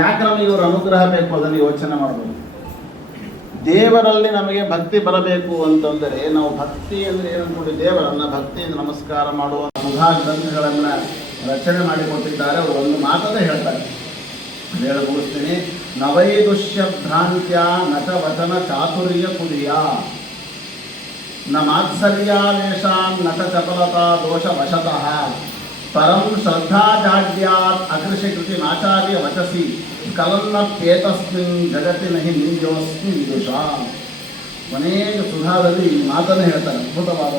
ಯಾಕೆ ನಮಗೆ ಇವರ ಅನುಗ್ರಹ ಬೇಕು ಅದನ್ನು ಯೋಚನೆ ಮಾಡಬೇಕು. ದೇವರಲ್ಲಿ ನಮಗೆ ಭಕ್ತಿ ಬರಬೇಕು ಅಂತಂದರೆ ನಾವು ಭಕ್ತಿ ಅಂದರೆ ಏನಂದ್ಕೊಂಡು ದೇವರನ್ನು ಭಕ್ತಿಯಿಂದ ನಮಸ್ಕಾರ ಮಾಡುವ ಮುಖಾ ಗ್ರಂಥಗಳನ್ನು ರಚನೆ ಮಾಡಿಕೊಟ್ಟಿದ್ದಾರೆ. ಅವರು ಒಂದು ಮಾತನ್ನೇ ಹೇಳ್ತಾರೆ, ಹೇಳಿ ಮುಗಿಸ್ತೀನಿ. ನವೈದುಷ್ಯ ಭ್ರಾಂತ್ಯ ನಟ ವಚನ ಚಾತುರ್ಯ ಕುರಿಯ ನ ಮಾತ್ಸರ್ಯಾವೇಶಾನ್ ನಟ ಚಪಲತಾ ದೋಷ ವಶತಃ ಪರಂ ಶ್ರದ್ಧಾಜಾಡ್ಯಾತ್ ಅಕೃಷಿಕೃತಿ ಆಚಾರ್ಯ ವಚಸಿ ಕಲನ್ನಪ್ಯೇತಸ್ಮಿನ್ ಜಗತಿ ನಹಿ ನಿಂಜೋಸ್ಮಿ ವಿದುಷ. ಅನೇಕ ಸುಧಾದಲ್ಲಿ ಮಾತನ್ನು ಹೇಳ್ತಾರೆ, ಅದ್ಭುತವಾದ.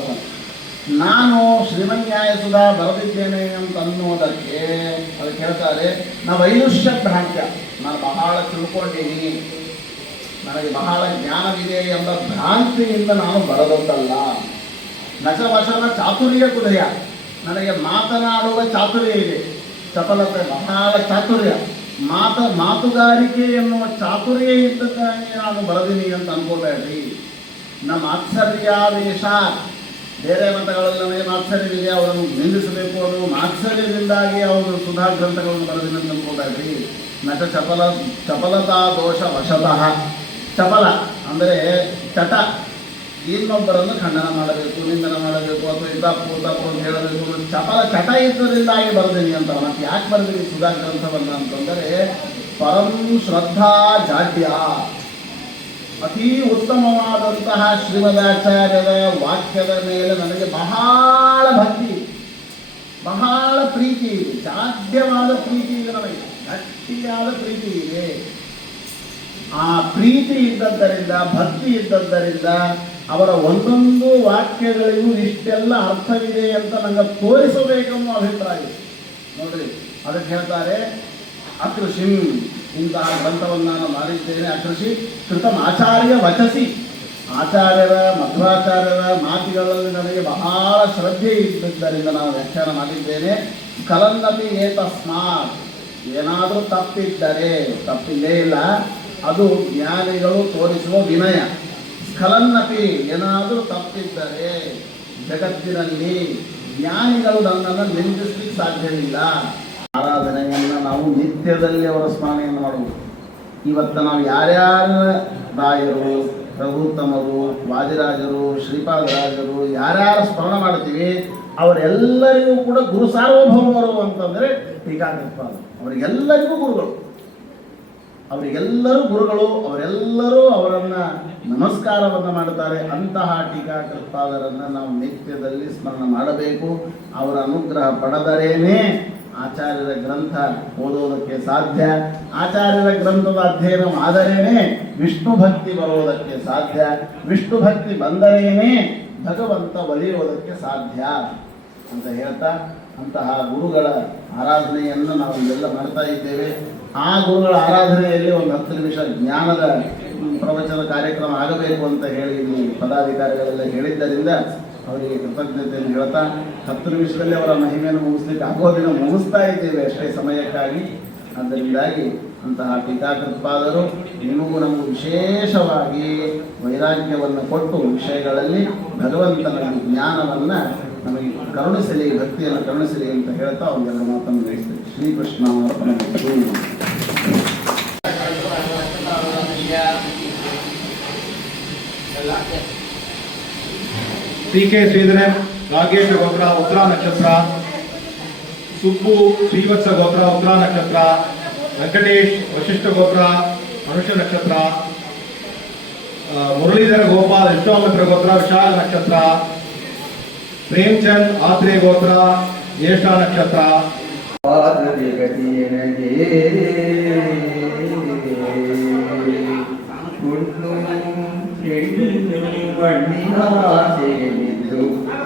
ನಾನು ಶ್ರೀಮನ್ಯಾಯ ಸುಧಾ ಬರೆದಿದ್ದೇನೆ ಅಂತ ಅನ್ನೋದಕ್ಕೆ ಅದಕ್ಕೆ ಹೇಳ್ತಾರೆ, ನಾ ವೈದುಷ್ಯ ಭ್ರಾಂತ್ಯ, ನಾನು ಬಹಳ ತಿಳ್ಕೊಂಡೀನಿ, ನನಗೆ ಬಹಳ ಜ್ಞಾನವಿದೆ ಎಂಬ ಭ್ರಾಂತಿಯಿಂದ ನಾನು ಬರದದ್ದಲ್ಲ. ನಚವಚನ ಚಾತುರ್ಯ ಕುದಯ, ನನಗೆ ಮಾತನಾಡುವ ಚಾತುರ್ಯ ಇದೆ, ಚಪಲತೆ ಬಹಳ ಚಾತುರ್ಯ, ಮಾತುಗಾರಿಕೆ ಎನ್ನುವ ಚಾತುರ್ಯ ಇದ್ದಕ್ಕಾಗಿ ನಾನು ಬರೆದೀನಿ ಅಂತ ಅನ್ಕೋಬೇಡ್ರಿ. ನಮ್ಮ ಮಾತ್ಸರ್ಯಾವೇಶ, ಬೇರೆ ಮತಗಳಲ್ಲಿ ನಮಗೆ ಮಾತ್ಸರ್ಯವಿದೆ, ಅವರನ್ನು ನಿಂದಿಸಬೇಕು, ಅದು ಮಾತ್ಸರ್ಯದಿಂದಾಗಿ ಅವರು ಸುಧಾ ಗ್ರಂಥಗಳನ್ನು ಬರೆದಿನ ಅಂತ ಅನ್ಕೋಬೇಡ್ರಿ. ನಟ ಚಪಲತಾ ದೋಷ ವಶತಃ. ಚಪಲ ಅಂದರೆ ಚಟ, ಇನ್ನೊಬ್ಬರನ್ನು ಖಂಡನ ಮಾಡಬೇಕು, ನಿಂದನ ಮಾಡಬೇಕು, ಅಥವಾ ತಪ್ಪು ಅಂತ ಹೇಳಬೇಕು, ಚಟ ಇದ್ದರಿಂದಾಗಿ ಬರೆದೀನಿ ಅಂತ. ಮತ್ತೆ ಯಾಕೆ ಬರೆದೀನಿ ಸುಧಾ ಗ್ರಂಥವನ್ನು ಅಂತಂದರೆ, ಪರಂ ಶ್ರದ್ಧಾ ಜಾಡ್ಯ, ಅತೀ ಉತ್ತಮವಾದಂತಹ ಶ್ರೀಮದಾಚಾರ್ಯರ ವಾಕ್ಯದ ಮೇಲೆ ನನಗೆ ಬಹಳ ಭಕ್ತಿ, ಬಹಳ ಪ್ರೀತಿ ಇದೆ, ಜಾಡ್ಯವಾದ ಪ್ರೀತಿ ಇದೆ, ನನಗೆ ಗಟ್ಟಿಯಾದ ಪ್ರೀತಿ ಇದೆ. ಆ ಪ್ರೀತಿ ಇದ್ದದ್ದರಿಂದ, ಭಕ್ತಿ ಇದ್ದದ್ದರಿಂದ ಅವರ ಒಂದೊಂದು ವಾಕ್ಯಗಳಿಗೂ ಇಷ್ಟೆಲ್ಲ ಅರ್ಥವಿದೆ ಅಂತ ನಂಗೆ ತೋರಿಸಬೇಕೆಂಬ ಅಭಿಪ್ರಾಯ ಇದೆ. ನೋಡ್ರಿ, ಅದಕ್ಕೆ ಹೇಳ್ತಾರೆ ಅಕೃಷಿಂ, ಇಂತಹ ಗ್ರಂಥವನ್ನು ನಾನು ಮಾಡಿದ್ದೇನೆ. ಅಕೃಷಿ ಕೃತಂ ಆಚಾರ್ಯ ವಚಸಿ, ಆಚಾರ್ಯರ ಮಧ್ವಾಚಾರ್ಯರ ಮಾತುಗಳಲ್ಲಿ ನನಗೆ ಬಹಳ ಶ್ರದ್ಧೆ ಇದ್ದಿದ್ದರಿಂದ ನಾನು ವ್ಯಾಖ್ಯಾನ ಮಾಡಿದ್ದೇನೆ. ಕಲನ್ನಪಿ ಏತಸ್ಮಾತ್, ಏನಾದರೂ ತಪ್ಪಿದ್ದರೆ, ತಪ್ಪಿಲ್ಲೇ ಇಲ್ಲ, ಅದು ಜ್ಞಾನಿಗಳು ತೋರಿಸುವ ವಿನಯ. ಸ್ಖಲನ್ನಪಿ, ಏನಾದರೂ ತಪ್ಪಿದ್ದರೆ ಜಗತ್ತಿನಲ್ಲಿ ಜ್ಞಾನಿಗಳು ನನ್ನನ್ನು ನಿಂದಿಸಲಿಕ್ಕೆ ಸಾಧ್ಯವಿಲ್ಲ. ಆರಾಧನೆಯನ್ನು ನಾವು ನಿತ್ಯದಲ್ಲಿ ಅವರ ಸ್ಮರಣೆಯನ್ನು ಮಾಡುವುದು. ಇವತ್ತು ನಾವು ಯಾರ್ಯಾರ ರಾಯರು, ರಘುತ್ತಮರು, ವಾದಿರಾಜರು, ಶ್ರೀಪಾದರಾಜರು ಯಾರ್ಯಾರ ಸ್ಮರಣ ಮಾಡ್ತೀವಿ ಅವರೆಲ್ಲರಿಗೂ ಕೂಡ ಗುರು ಸಾರ್ವಭೌಮರು ಅಂತಂದರೆ ಟೀಕಾಕೃತ್ಪಾದ. ಅವರಿಗೆಲ್ಲರಿಗೂ ಗುರುಗಳು, ಅವರಿಗೆಲ್ಲರೂ ಗುರುಗಳು, ಅವರೆಲ್ಲರೂ ಅವರನ್ನು ನಮಸ್ಕಾರವನ್ನು ಮಾಡುತ್ತಾರೆ. ಅಂತಹ ಟೀಕಾಕೃತ್ಪಾದರನ್ನು ನಾವು ನಿತ್ಯದಲ್ಲಿ ಸ್ಮರಣ ಮಾಡಬೇಕು. ಅವರ ಅನುಗ್ರಹ ಪಡೆದರೇನೇ ಆಚಾರ್ಯರ ಗ್ರಂಥ ಓದೋದಕ್ಕೆ ಸಾಧ್ಯ. ಆಚಾರ್ಯರ ಗ್ರಂಥದ ಅಧ್ಯಯನ ಆದರೇನೆ ವಿಷ್ಣು ಭಕ್ತಿ ಬರುವುದಕ್ಕೆ ಸಾಧ್ಯ. ವಿಷ್ಣು ಭಕ್ತಿ ಬಂದರೇನೆ ಭಗವಂತ ಒಲಿಯುವುದಕ್ಕೆ ಸಾಧ್ಯ ಅಂತ ಹೇಳ್ತಾ, ಅಂತಹ ಗುರುಗಳ ಆರಾಧನೆಯನ್ನು ನಾವು ಇಲ್ಲೆಲ್ಲ ಮಾಡ್ತಾ ಇದ್ದೇವೆ. ಆ ಗುರುಗಳ ಆರಾಧನೆಯಲ್ಲಿ ಒಂದು 10 ನಿಮಿಷ ಜ್ಞಾನದ ಪ್ರವಚನ ಕಾರ್ಯಕ್ರಮ ಆಗಬೇಕು ಅಂತ ಹೇಳಿ ಪದಾಧಿಕಾರಿಗಳೆಲ್ಲ ಹೇಳಿದ್ದರಿಂದ ಅವರಿಗೆ ಕೃತಜ್ಞತೆಯನ್ನು ಹೇಳ್ತಾ, 10 ನಿಮಿಷದಲ್ಲಿ ಅವರ ಮಹಿಮೆಯನ್ನು ಮುಗಿಸ್ಲಿಕ್ಕೆ ಆಗೋದಿನ ಮುಗಿಸ್ತಾ ಇದ್ದೇವೆ ಅಷ್ಟೇ ಸಮಯಕ್ಕಾಗಿ. ಅದರಿಂದಾಗಿ ಅಂತಹ ಟೀಕಾಕೃತ್ಪಾದರು ನಿಮಗೂ ನಮಗೂ ವಿಶೇಷವಾಗಿ ವೈರಾಗ್ಯವನ್ನು ಕೊಟ್ಟು ವಿಷಯಗಳಲ್ಲಿ ಭಗವಂತನ ಜ್ಞಾನವನ್ನು ನಮಗೆ ಕರುಣಿಸಲಿ, ಭಕ್ತಿಯನ್ನು ಕರುಣಿಸಲಿ ಅಂತ ಹೇಳ್ತಾ ಅವರಿಗೆಲ್ಲ ಮಾತನ್ನು ನಡೆಸ್ತೀವಿ. ಶ್ರೀಕೃಷ್ಣ ಅರ್ಪಣಮಸ್ತು. PK ಶ್ರೀಧರನ್, ರಾಗೇಶ್ ಗೊಬ್ಬರ, ಉತ್ತರ ನಕ್ಷತ್ರ, ಸುಬ್ಬು ಶ್ರೀವತ್ಸ ಗೋತ್ರ ಉತ್ತರ ನಕ್ಷತ್ರ, ವೆಂಕಟೇಶ್ ವಶಿಷ್ಠ ಗೋತ್ರ ಮನುಷ್ಯ ನಕ್ಷತ್ರ, ಮುರಳೀಧರ ಗೋಪಾಲ್ ವಿಶ್ವಾಮಿತ್ರ ಗೋತ್ರ ವಿಶಾಲ ನಕ್ಷತ್ರ, ಪ್ರೇಮ್ಚಂದ್ ಆತ್ರೇಯ ಗೋತ್ರ ಜ್ಯೇಷ್ಠ ನಕ್ಷತ್ರ.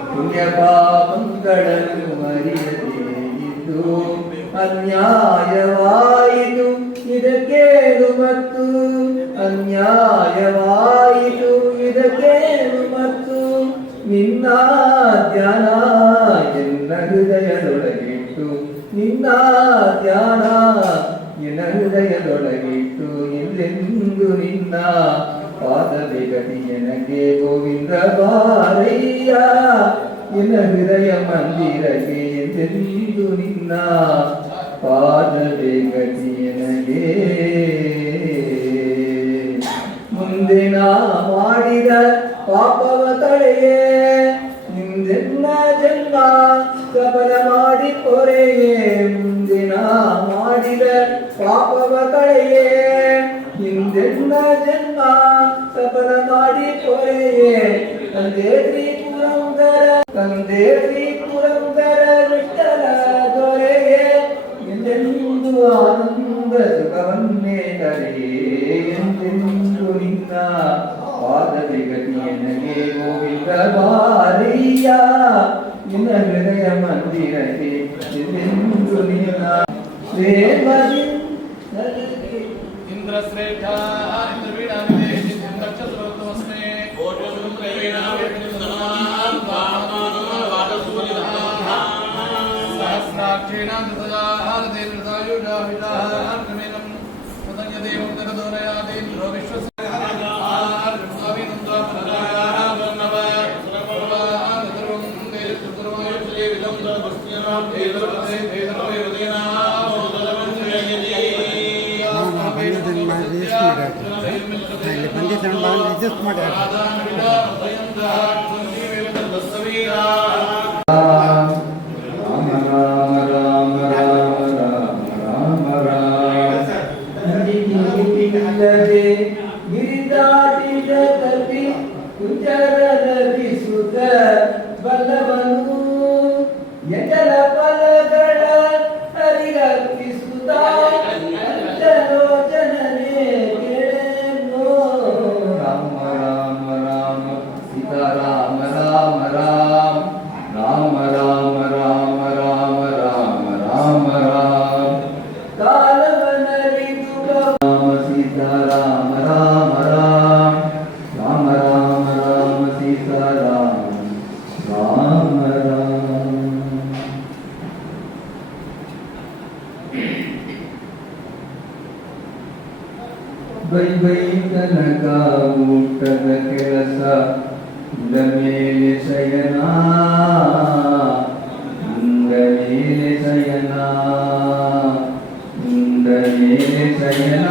ಪುಣ್ಯ ಪಾಪಗಳನ್ನು ಮರೆಯದಿದ್ದು ಅನ್ಯಾಯವಾಯಿತು ಇದಕ್ಕೇನು ಮತ್ತು ಅನ್ಯಾಯವಾಯಿತು ಇದಕ್ಕೇನು ಮತ್ತು ನಿನ್ನ ಧ್ಯಾನ ಎನ್ನ ಹೃದಯದೊಳಗಿಟ್ಟು ನಿನ್ನ ಧ್ಯಾನ ಎನ್ನ ಹೃದಯದೊಳಗಿಟ್ಟು ಎಲ್ಲೆಂದು ನಿನ್ನ ಪಾದವೇ ಗತಿ ನನಗೆ ಗೋವಿಂದ ಬಾರಯ್ಯ ಎನ್ನ ಹೃದಯ ಮಂದಿರಕ್ಕೆ ಎಂದೆಂದು ನಿನ್ನ ಪಾದವೇ ಗತಿ ನನಗೆ. ಮುಂದೆ ನಾ ಮಾಡಿದ ಪಾಪವ ತಳೆಯೇ ನಿಂದೆನ್ನ ಜನ್ಮ ಸಫಲ ಮಾಡಿ ಪೊರೆಯೇ. ಮುಂದೆ ನಾ ಮಾಡಿದ ಪಾಪವ ತಳೆಯೇ ಹಿಂದೆನ್ನ ಜನ್ಮ ಸಫಲ ಮಾಡಿ ಪೊರೆಯೇ. ತಂದೆ ಶ್ರೀ ಪುರಂದರ ವಿಠಲ ದೊರೆಯೇ ಎಂದೆಂದು ಆನಂದ ಸುಖವನ್ನೇ ತರೆಯೇ. ಎಂದೆಂದು ನಿನ್ನ ಪಾದವೇ ಗತಿ ನನಗೆ ಗೋವಿಂದ ಬಾರಯ್ಯ ನಿನ್ನ ಹೃದಯ ಮಂದಿರಕ್ಕೆ ಎಂದೆಂದು ನಿನ್ನ ಪ್ರೇಮದಿ ಇಂದ್ರಶ್ರೇಷ್ಠ ಇಂದ್ರವೀಣಾನಿಧಿ ಇಂದ್ರಕ್ಷತ್ರವಸ್ಮೇ ಸಹಸ್ರಾಕ್ಷೇಣ ಧೃತಯಾದೇವೃತಾಯುಜಾಹಿತಾರ್ಗಮೇನಂ ಪತಂಗದೇವಂ ಜಗದೋನಯಾದೇಂದ್ರೋ ವಿಶ್ವಸ್ಯ ಅಡ್ಜಸ್ಟ್ ಮಾಡಿ ಗಿರಿದಾಟಿದ ಕಪಿ ಕುಂಜರವಿಸುತ್ತ ಬಲ್ಲವನು ಎಜಲ ಫಲಗಳ ಹರಿಗರ್ಪಿಸುತ್ತ ಜನರೇ ಕೇಳೇನೋ. ರಾಮ ರಾಮ ರಾಮ ಸೀತಾರಾಮ ರಾಮ ರಾಮ ರಾಮ ರಾಮ ರಾಮ ರಾಮ ರಾಮ ರಾಮ ರಾಮ ಕಾಲವನರಿದು ರಾಮ ಸೀತಾರಾಮ ರಾಮ ರಾಮ ರಾಮ ರಾಮ ರಾಮ ಸೀತಾರಾಮ ರಾಮ ರಾಮ. ಬೈ ಬೈ ತನಕ ಊಟದ ಕೆಲಸ ಉಂಡ ಮೇಲೆ ಶಯನ ಉಂಡ ಮೇಲೆ ಶಯನ ಉಂಡ ಮೇಲೆ ಶಯನ